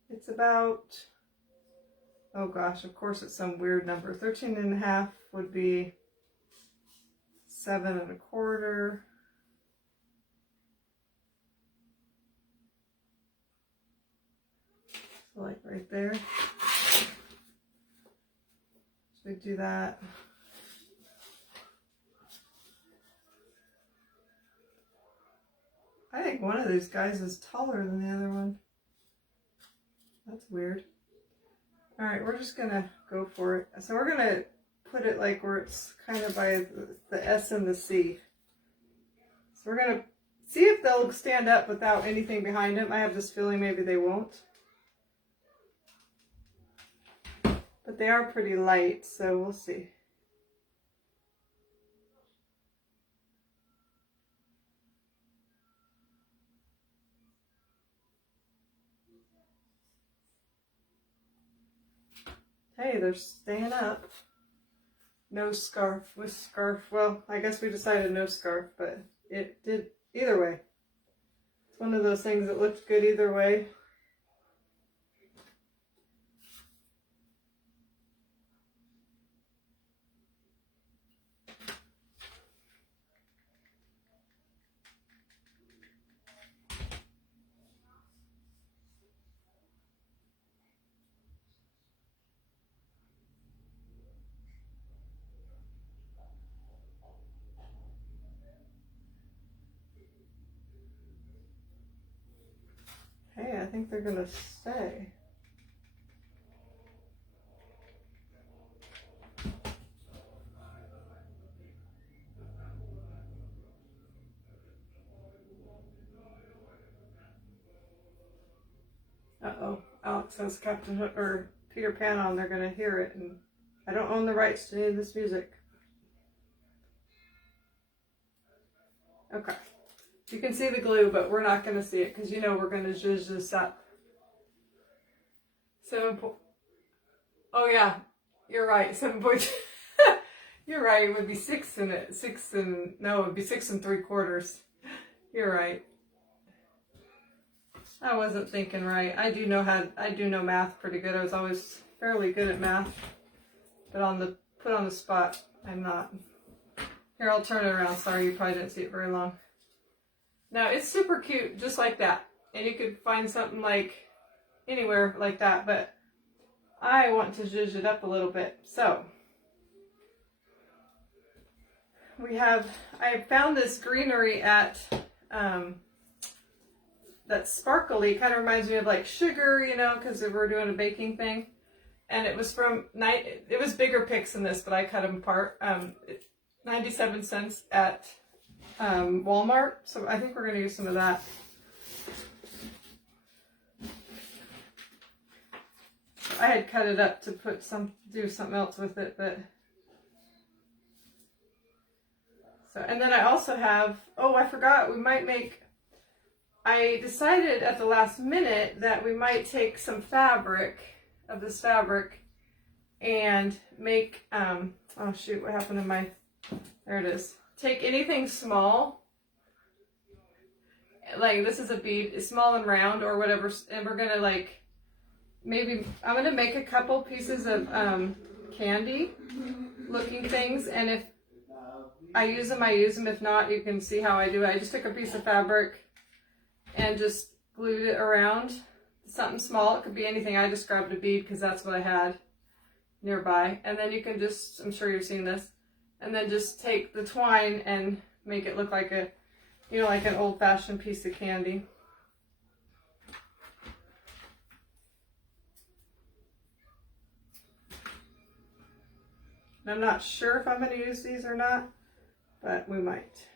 It's about, oh gosh, of course it's some weird number. 13.5 would be 7.25. So like right there. So we do that. I think one of these guys is taller than the other one. That's weird. All right, we're just gonna go for it. So we're gonna put it like where it's kind of by the S and the C. So we're gonna see if they'll stand up without anything behind them. I have this feeling maybe they won't. But they are pretty light, so we'll see. Hey, they're staying up. No scarf with scarf. Well, I guess we decided no scarf, but it did either way. It's one of those things that looked good either way. Hey, I think they're gonna stay. Uh-oh, Alex has Captain Hook or Peter Pan on. They're gonna hear it, and I don't own the rights to any of this music. Okay. You can see the glue, but we're not gonna see it because you know we're gonna zhuzh this up. Oh yeah, you're right. 7 points. You're right. It would be 6 and it. No, it would be 6 3/4. You're right. I wasn't thinking right. I do know math pretty good. I was always fairly good at math, but put on the spot, I'm not. Here, I'll turn it around. Sorry, you probably didn't see it very long. Now it's super cute, just like that, and you could find something like anywhere like that, but I want to zhuzh it up a little bit. So I found this greenery at that's sparkly. Kind of reminds me of like sugar, you know, because we're doing a baking thing. And it was it was bigger picks than this, but I cut them apart. 97 cents at Walmart. So I think we're going to use some of that. I had cut it up to do something else with it, but. So, and then I also have, I forgot, I decided at the last minute that we might take some of this fabric, and make, oh shoot, what happened to there it is. Take anything small, like this is a bead, small and round or whatever, and we're gonna I'm gonna make a couple pieces of candy looking things, and if I use them, I use them. If not, you can see how I do it. I just took a piece of fabric and just glued it around something small. It could be anything. I just grabbed a bead because that's what I had nearby. And then you can just, I'm sure you've seen this, and then just take the twine and make it look like like an old-fashioned piece of candy. And I'm not sure if I'm going to use these or not, but we might.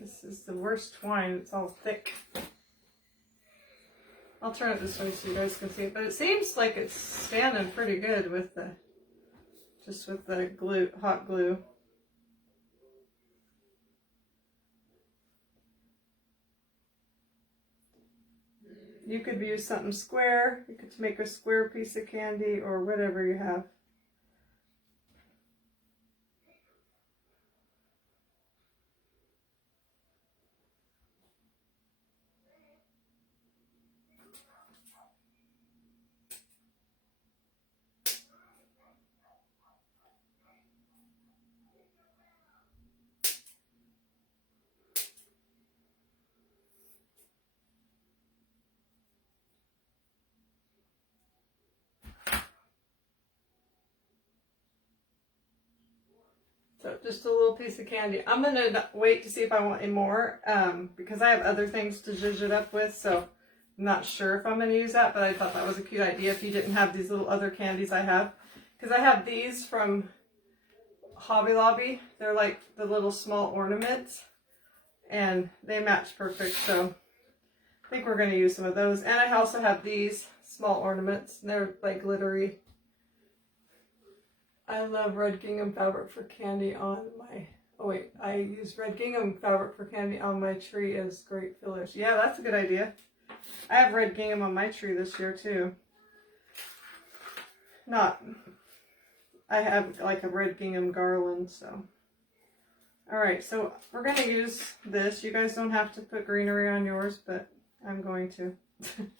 This is the worst twine. It's all thick. I'll turn it this way so you guys can see it. But it seems like it's standing pretty good with the glue, hot glue. You could use something square. You could make a square piece of candy or whatever you have. So just a little piece of candy. I'm going to wait to see if I want any more because I have other things to zhuzh it up with. So I'm not sure if I'm going to use that, but I thought that was a cute idea if you didn't have these little other candies I have. Because I have these from Hobby Lobby. They're like the little small ornaments. And they match perfect, so I think we're going to use some of those. And I also have these small ornaments. They're like glittery. I love red gingham fabric for candy on my... Oh wait, I use red gingham fabric for candy on my tree as great fillers. Yeah, that's a good idea. I have red gingham on my tree this year too. I have like a red gingham garland, so. Alright, so we're going to use this. You guys don't have to put greenery on yours, but I'm going to. I'm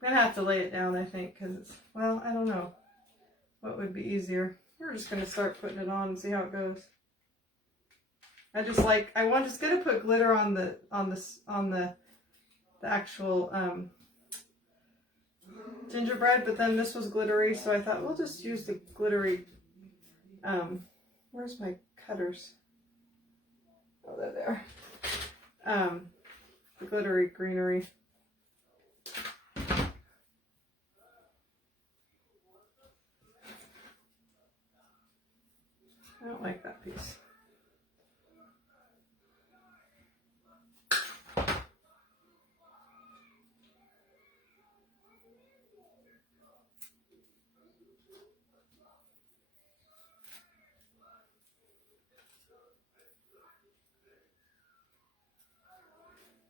going to have to lay it down, I think, because it's, well, I don't know what would be easier. We're just going to start putting it on and see how it goes. I'm just going to put glitter on the actual gingerbread, but then this was glittery, so I thought we'll just use the glittery. Where's my cutters? Oh, they're there. The glittery greenery. I don't like that piece.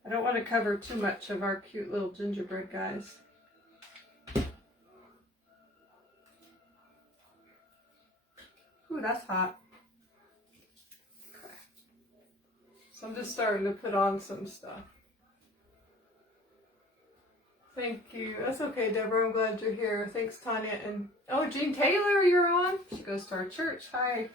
I don't want to cover too much of our cute little gingerbread guys. Ooh, that's hot. Okay. So I'm just starting to put on some stuff. Thank you. That's okay, Deborah. I'm glad you're here. Thanks, Tanya. And oh, Jean Taylor, you're on. She goes to our church. Hi.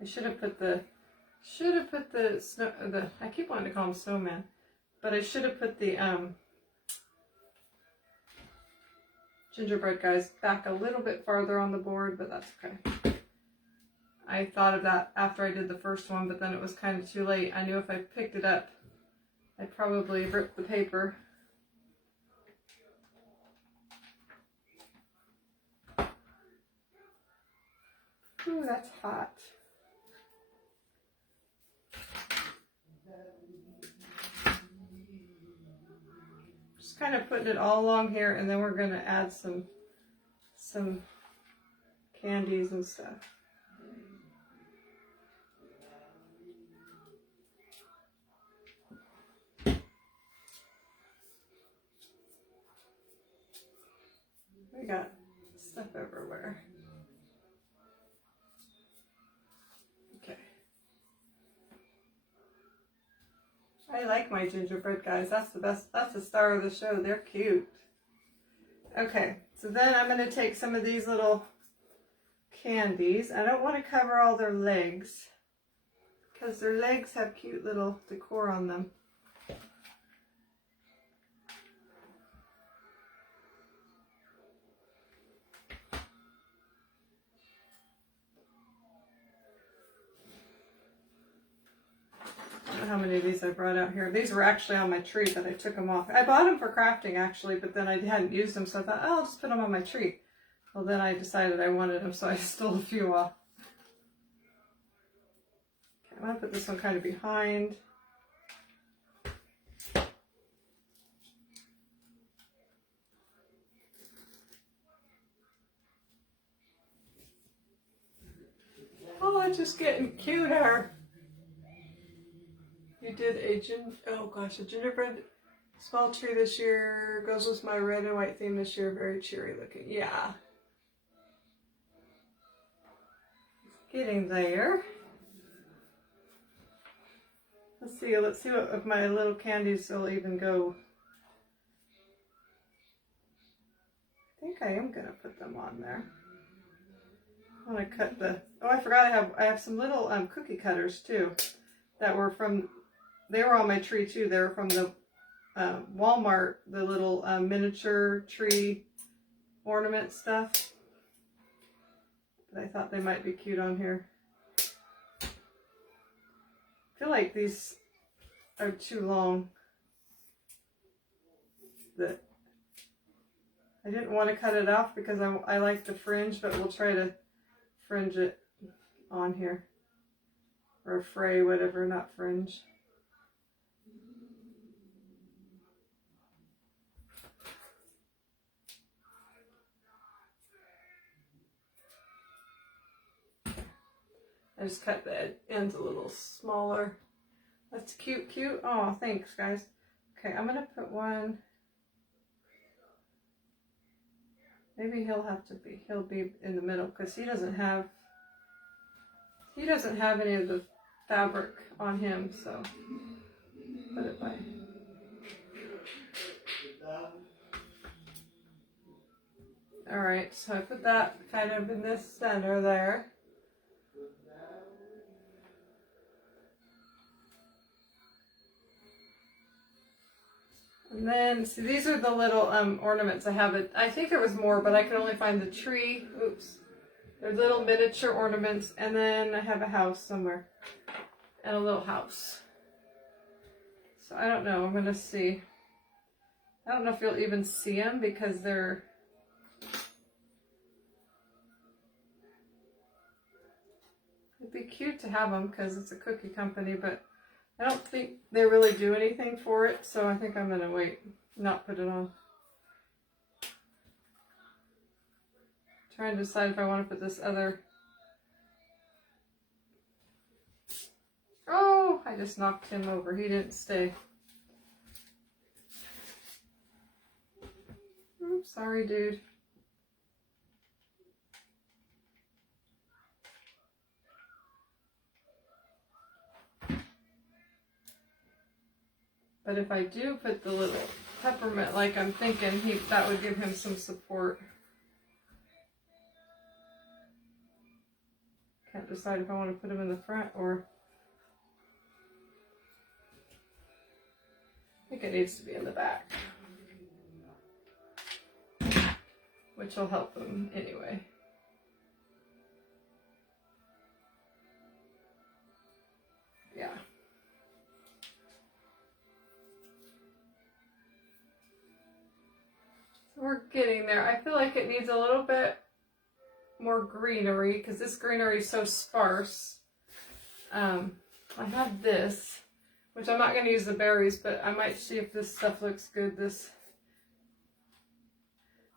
I should have put the snow, I keep wanting to call him snowman, but I should have put the gingerbread guys back a little bit farther on the board, but that's okay. I thought of that after I did the first one, but then it was kind of too late. I knew if I picked it up, I'd probably rip the paper. Ooh, that's hot. Kind of putting it all along here, and then we're going to add some candies and stuff. We got stuff everywhere. Okay. I like my gingerbread guys. That's the best. That's the star of the show. They're cute. Okay, so then I'm going to take some of these little candies. I don't want to cover all their legs because their legs have cute little decor on them. How many of these I brought out here. These were actually on my tree, but I took them off. I bought them for crafting actually, but then I hadn't used them, so I thought, oh, I'll just put them on my tree. Well, then I decided I wanted them, so I stole a few off. Okay, I'm going to put this one kind of behind. Oh, it's just getting cuter. You did a gingerbread small tree this year. Goes with my red and white theme this year. Very cheery looking. Yeah. Getting there. Let's see what if my little candies will even go. I think I am gonna put them on there. I want to cut the. Oh, I forgot. I have some little cookie cutters too, that were from. They were on my tree too. They were from the Walmart, the little miniature tree ornament stuff. But I thought they might be cute on here. I feel like these are too long. That I didn't want to cut it off because I like the fringe, but we'll try to fringe it on here. Or fray, whatever, not fringe. I just cut the ends a little smaller. That's cute, cute. Oh, thanks, guys. Okay, I'm gonna put one. Maybe he'll be in the middle because he doesn't have any of the fabric on him, so put it by. All right, so I put that kind of in this center there. And then, see, these are the little ornaments I have. I think there was more, but I could only find the tree. Oops. They're little miniature ornaments, and then I have a house somewhere. And a little house. So I don't know, I'm going to see. I don't know if you'll even see them because they're... It'd be cute to have them because it's a cookie company, but I don't think they really do anything for it, so I think I'm going to wait, not put it on. Trying to decide if I want to put this other... Oh, I just knocked him over. He didn't stay. Oops, sorry, dude. But if I do put the little peppermint like I'm thinking, that would give him some support. Can't decide if I want to put him in the front or... I think it needs to be in the back. Which will help him anyway. Yeah. So we're getting there. I feel like it needs a little bit more greenery because this greenery is so sparse. I have this, which I'm not going to use the berries, but I might see if this stuff looks good.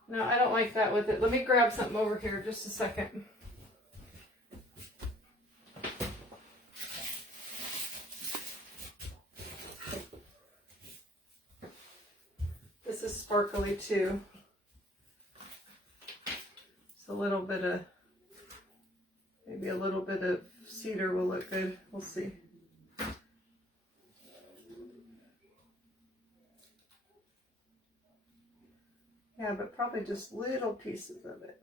No, I don't like that with it. Let me grab something over here just a second. This is sparkly too. It's a little bit of, maybe a little bit of cedar will look good. We'll see. Yeah, but probably just little pieces of it.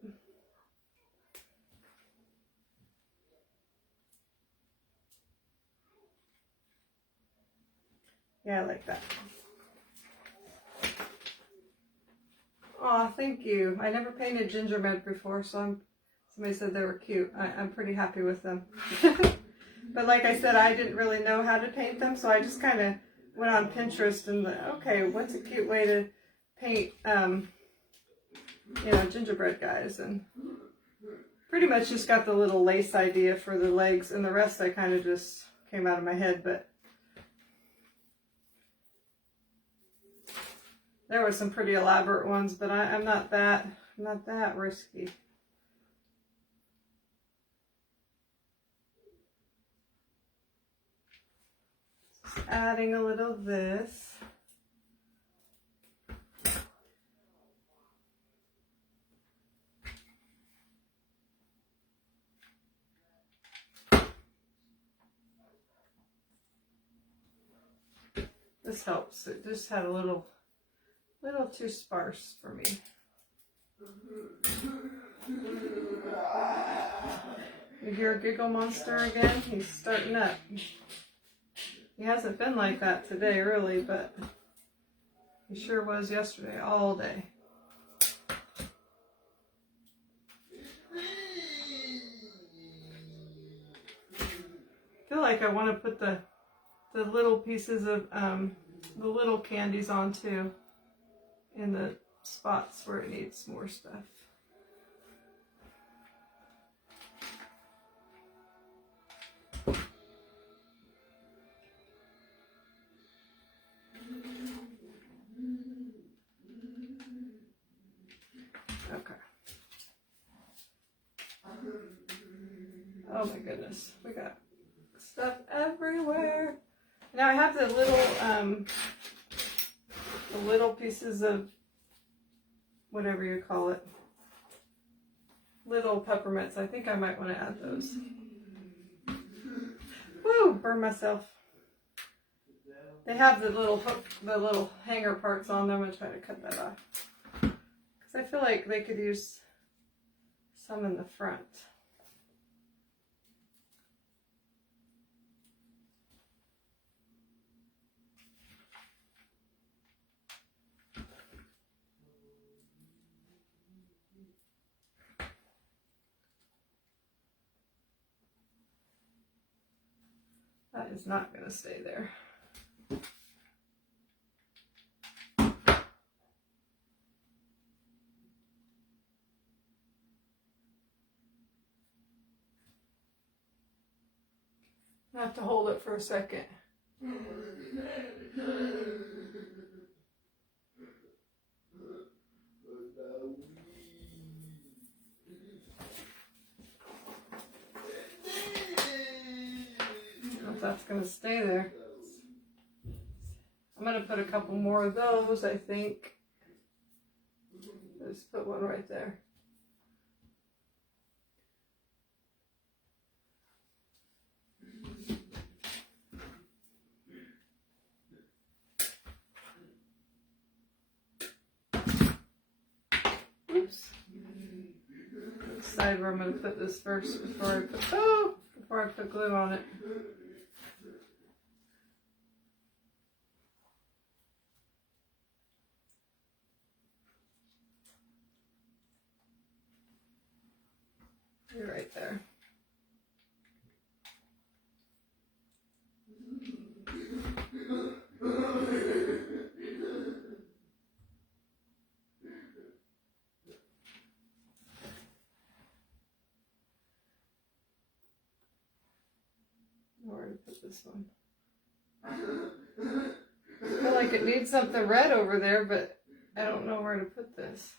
Yeah, I like that. Aw, thank you. I never painted gingerbread before, so somebody said they were cute. I'm pretty happy with them. But like I said, I didn't really know how to paint them, so I just kind of went on Pinterest and okay, what's a cute way to paint, gingerbread guys, and pretty much just got the little lace idea for the legs, and the rest I kind of just came out of my head, but there were some pretty elaborate ones, but I'm not that risky. Just adding a little of this. This helps. It just had a little too sparse for me. You hear a giggle monster again? He's starting up. He hasn't been like that today, really, but he sure was yesterday, all day. like I want to put the little pieces of the little candies on too, in the spots where it needs more stuff. Okay. Oh my goodness, we got stuff everywhere. Now I have the little pieces of whatever you call it, little peppermints. I think I might want to add those. Woo, burn myself. They have the little hook, the little hanger parts on them. I'm gonna try to cut that off because I feel like they could use some in the front. That is not going to stay there. I have to hold it for a second. That's going to stay there. I'm going to put a couple more of those, I think. Just put one right there. Oops. Decide where I'm going to put this first before I put glue on it. You're right there. Where to put this one? I feel like it needs something red over there, but I don't know where to put this.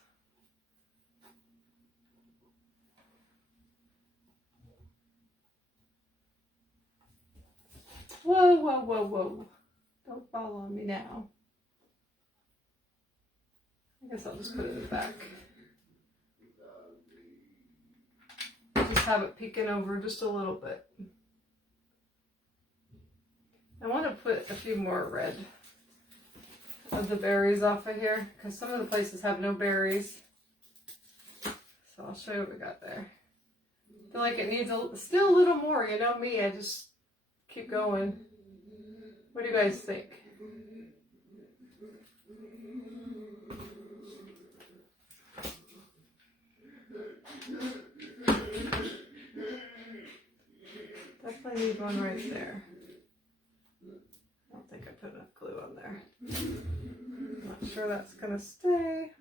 Whoa, whoa, whoa, whoa. Don't fall on me now. I guess I'll just put it in the back. Just have it peeking over just a little bit. I want to put a few more red of the berries off of here because some of the places have no berries. So I'll show you what we got there. I feel like it needs still a little more. You know me, I just keep going. What do you guys think? Definitely need one right there. I don't think I put enough glue on there. Not sure that's gonna stay.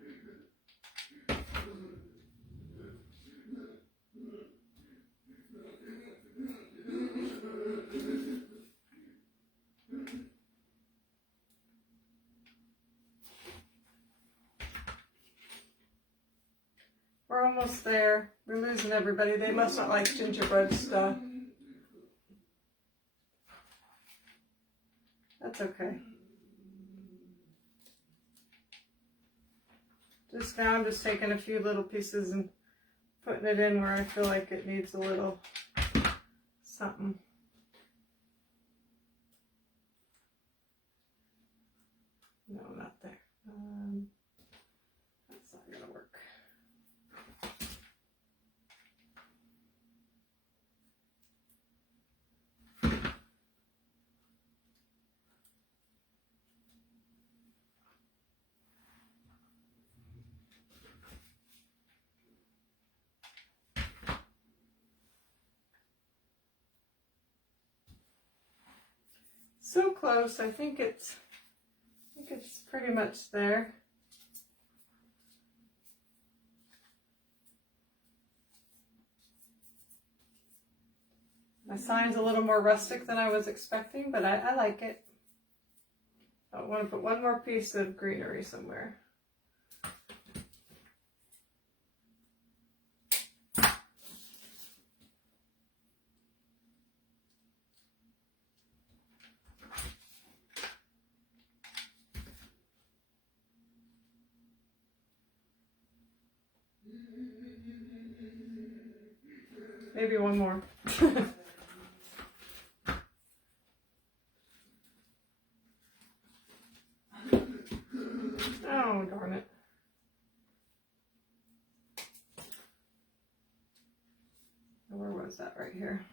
We're almost there. We're losing everybody. They must not like gingerbread stuff. That's okay. Just now I'm just taking a few little pieces and putting it in where I feel like it needs a little something. No, not there. That's not gonna work. so close. I think it's pretty much there. My sign's a little more rustic than I was expecting, but I like it. I want to put one more piece of greenery somewhere. Maybe one more. Oh, darn it. Where was that? Right here.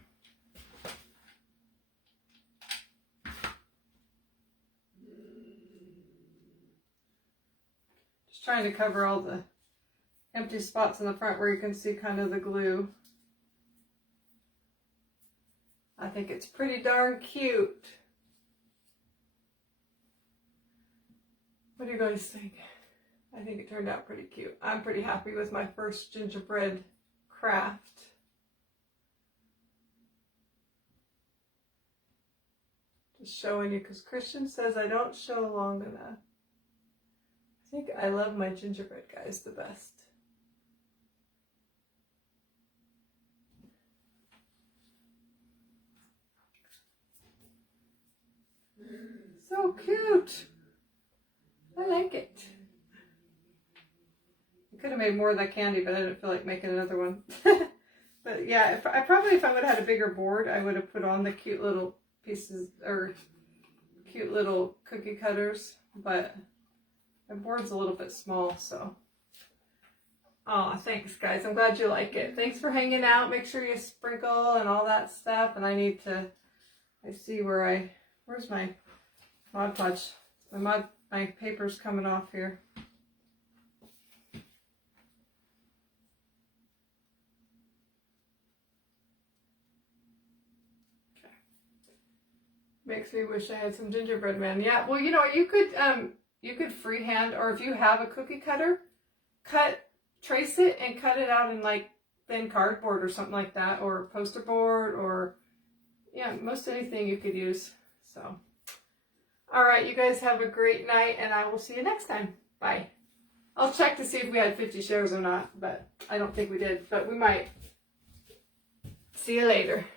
Just trying to cover all the empty spots in the front where you can see kind of the glue. I think it's pretty darn cute. What do you guys think? I think it turned out pretty cute. I'm pretty happy with my first gingerbread craft. Just showing you because Christian says I don't show long enough. I think I love my gingerbread guys the best. So cute. I like it. I could have made more of that candy, but I didn't feel like making another one. But yeah, if I would have had a bigger board, I would have put on the cute little pieces or cute little cookie cutters, but my board's a little bit small, so. Oh, thanks guys. I'm glad you like it. Thanks for hanging out. Make sure you sprinkle and all that stuff. And I see where's my Mod Podge? My paper's coming off here. Okay. Makes me wish I had some gingerbread man. Yeah, well, you know, you could freehand, or if you have a cookie cutter, trace it and cut it out in like thin cardboard or something like that, or poster board, or yeah, most anything you could use. So. All right, you guys have a great night, and I will see you next time. Bye. I'll check to see if we had 50 shares or not, but I don't think we did, but we might. See you later.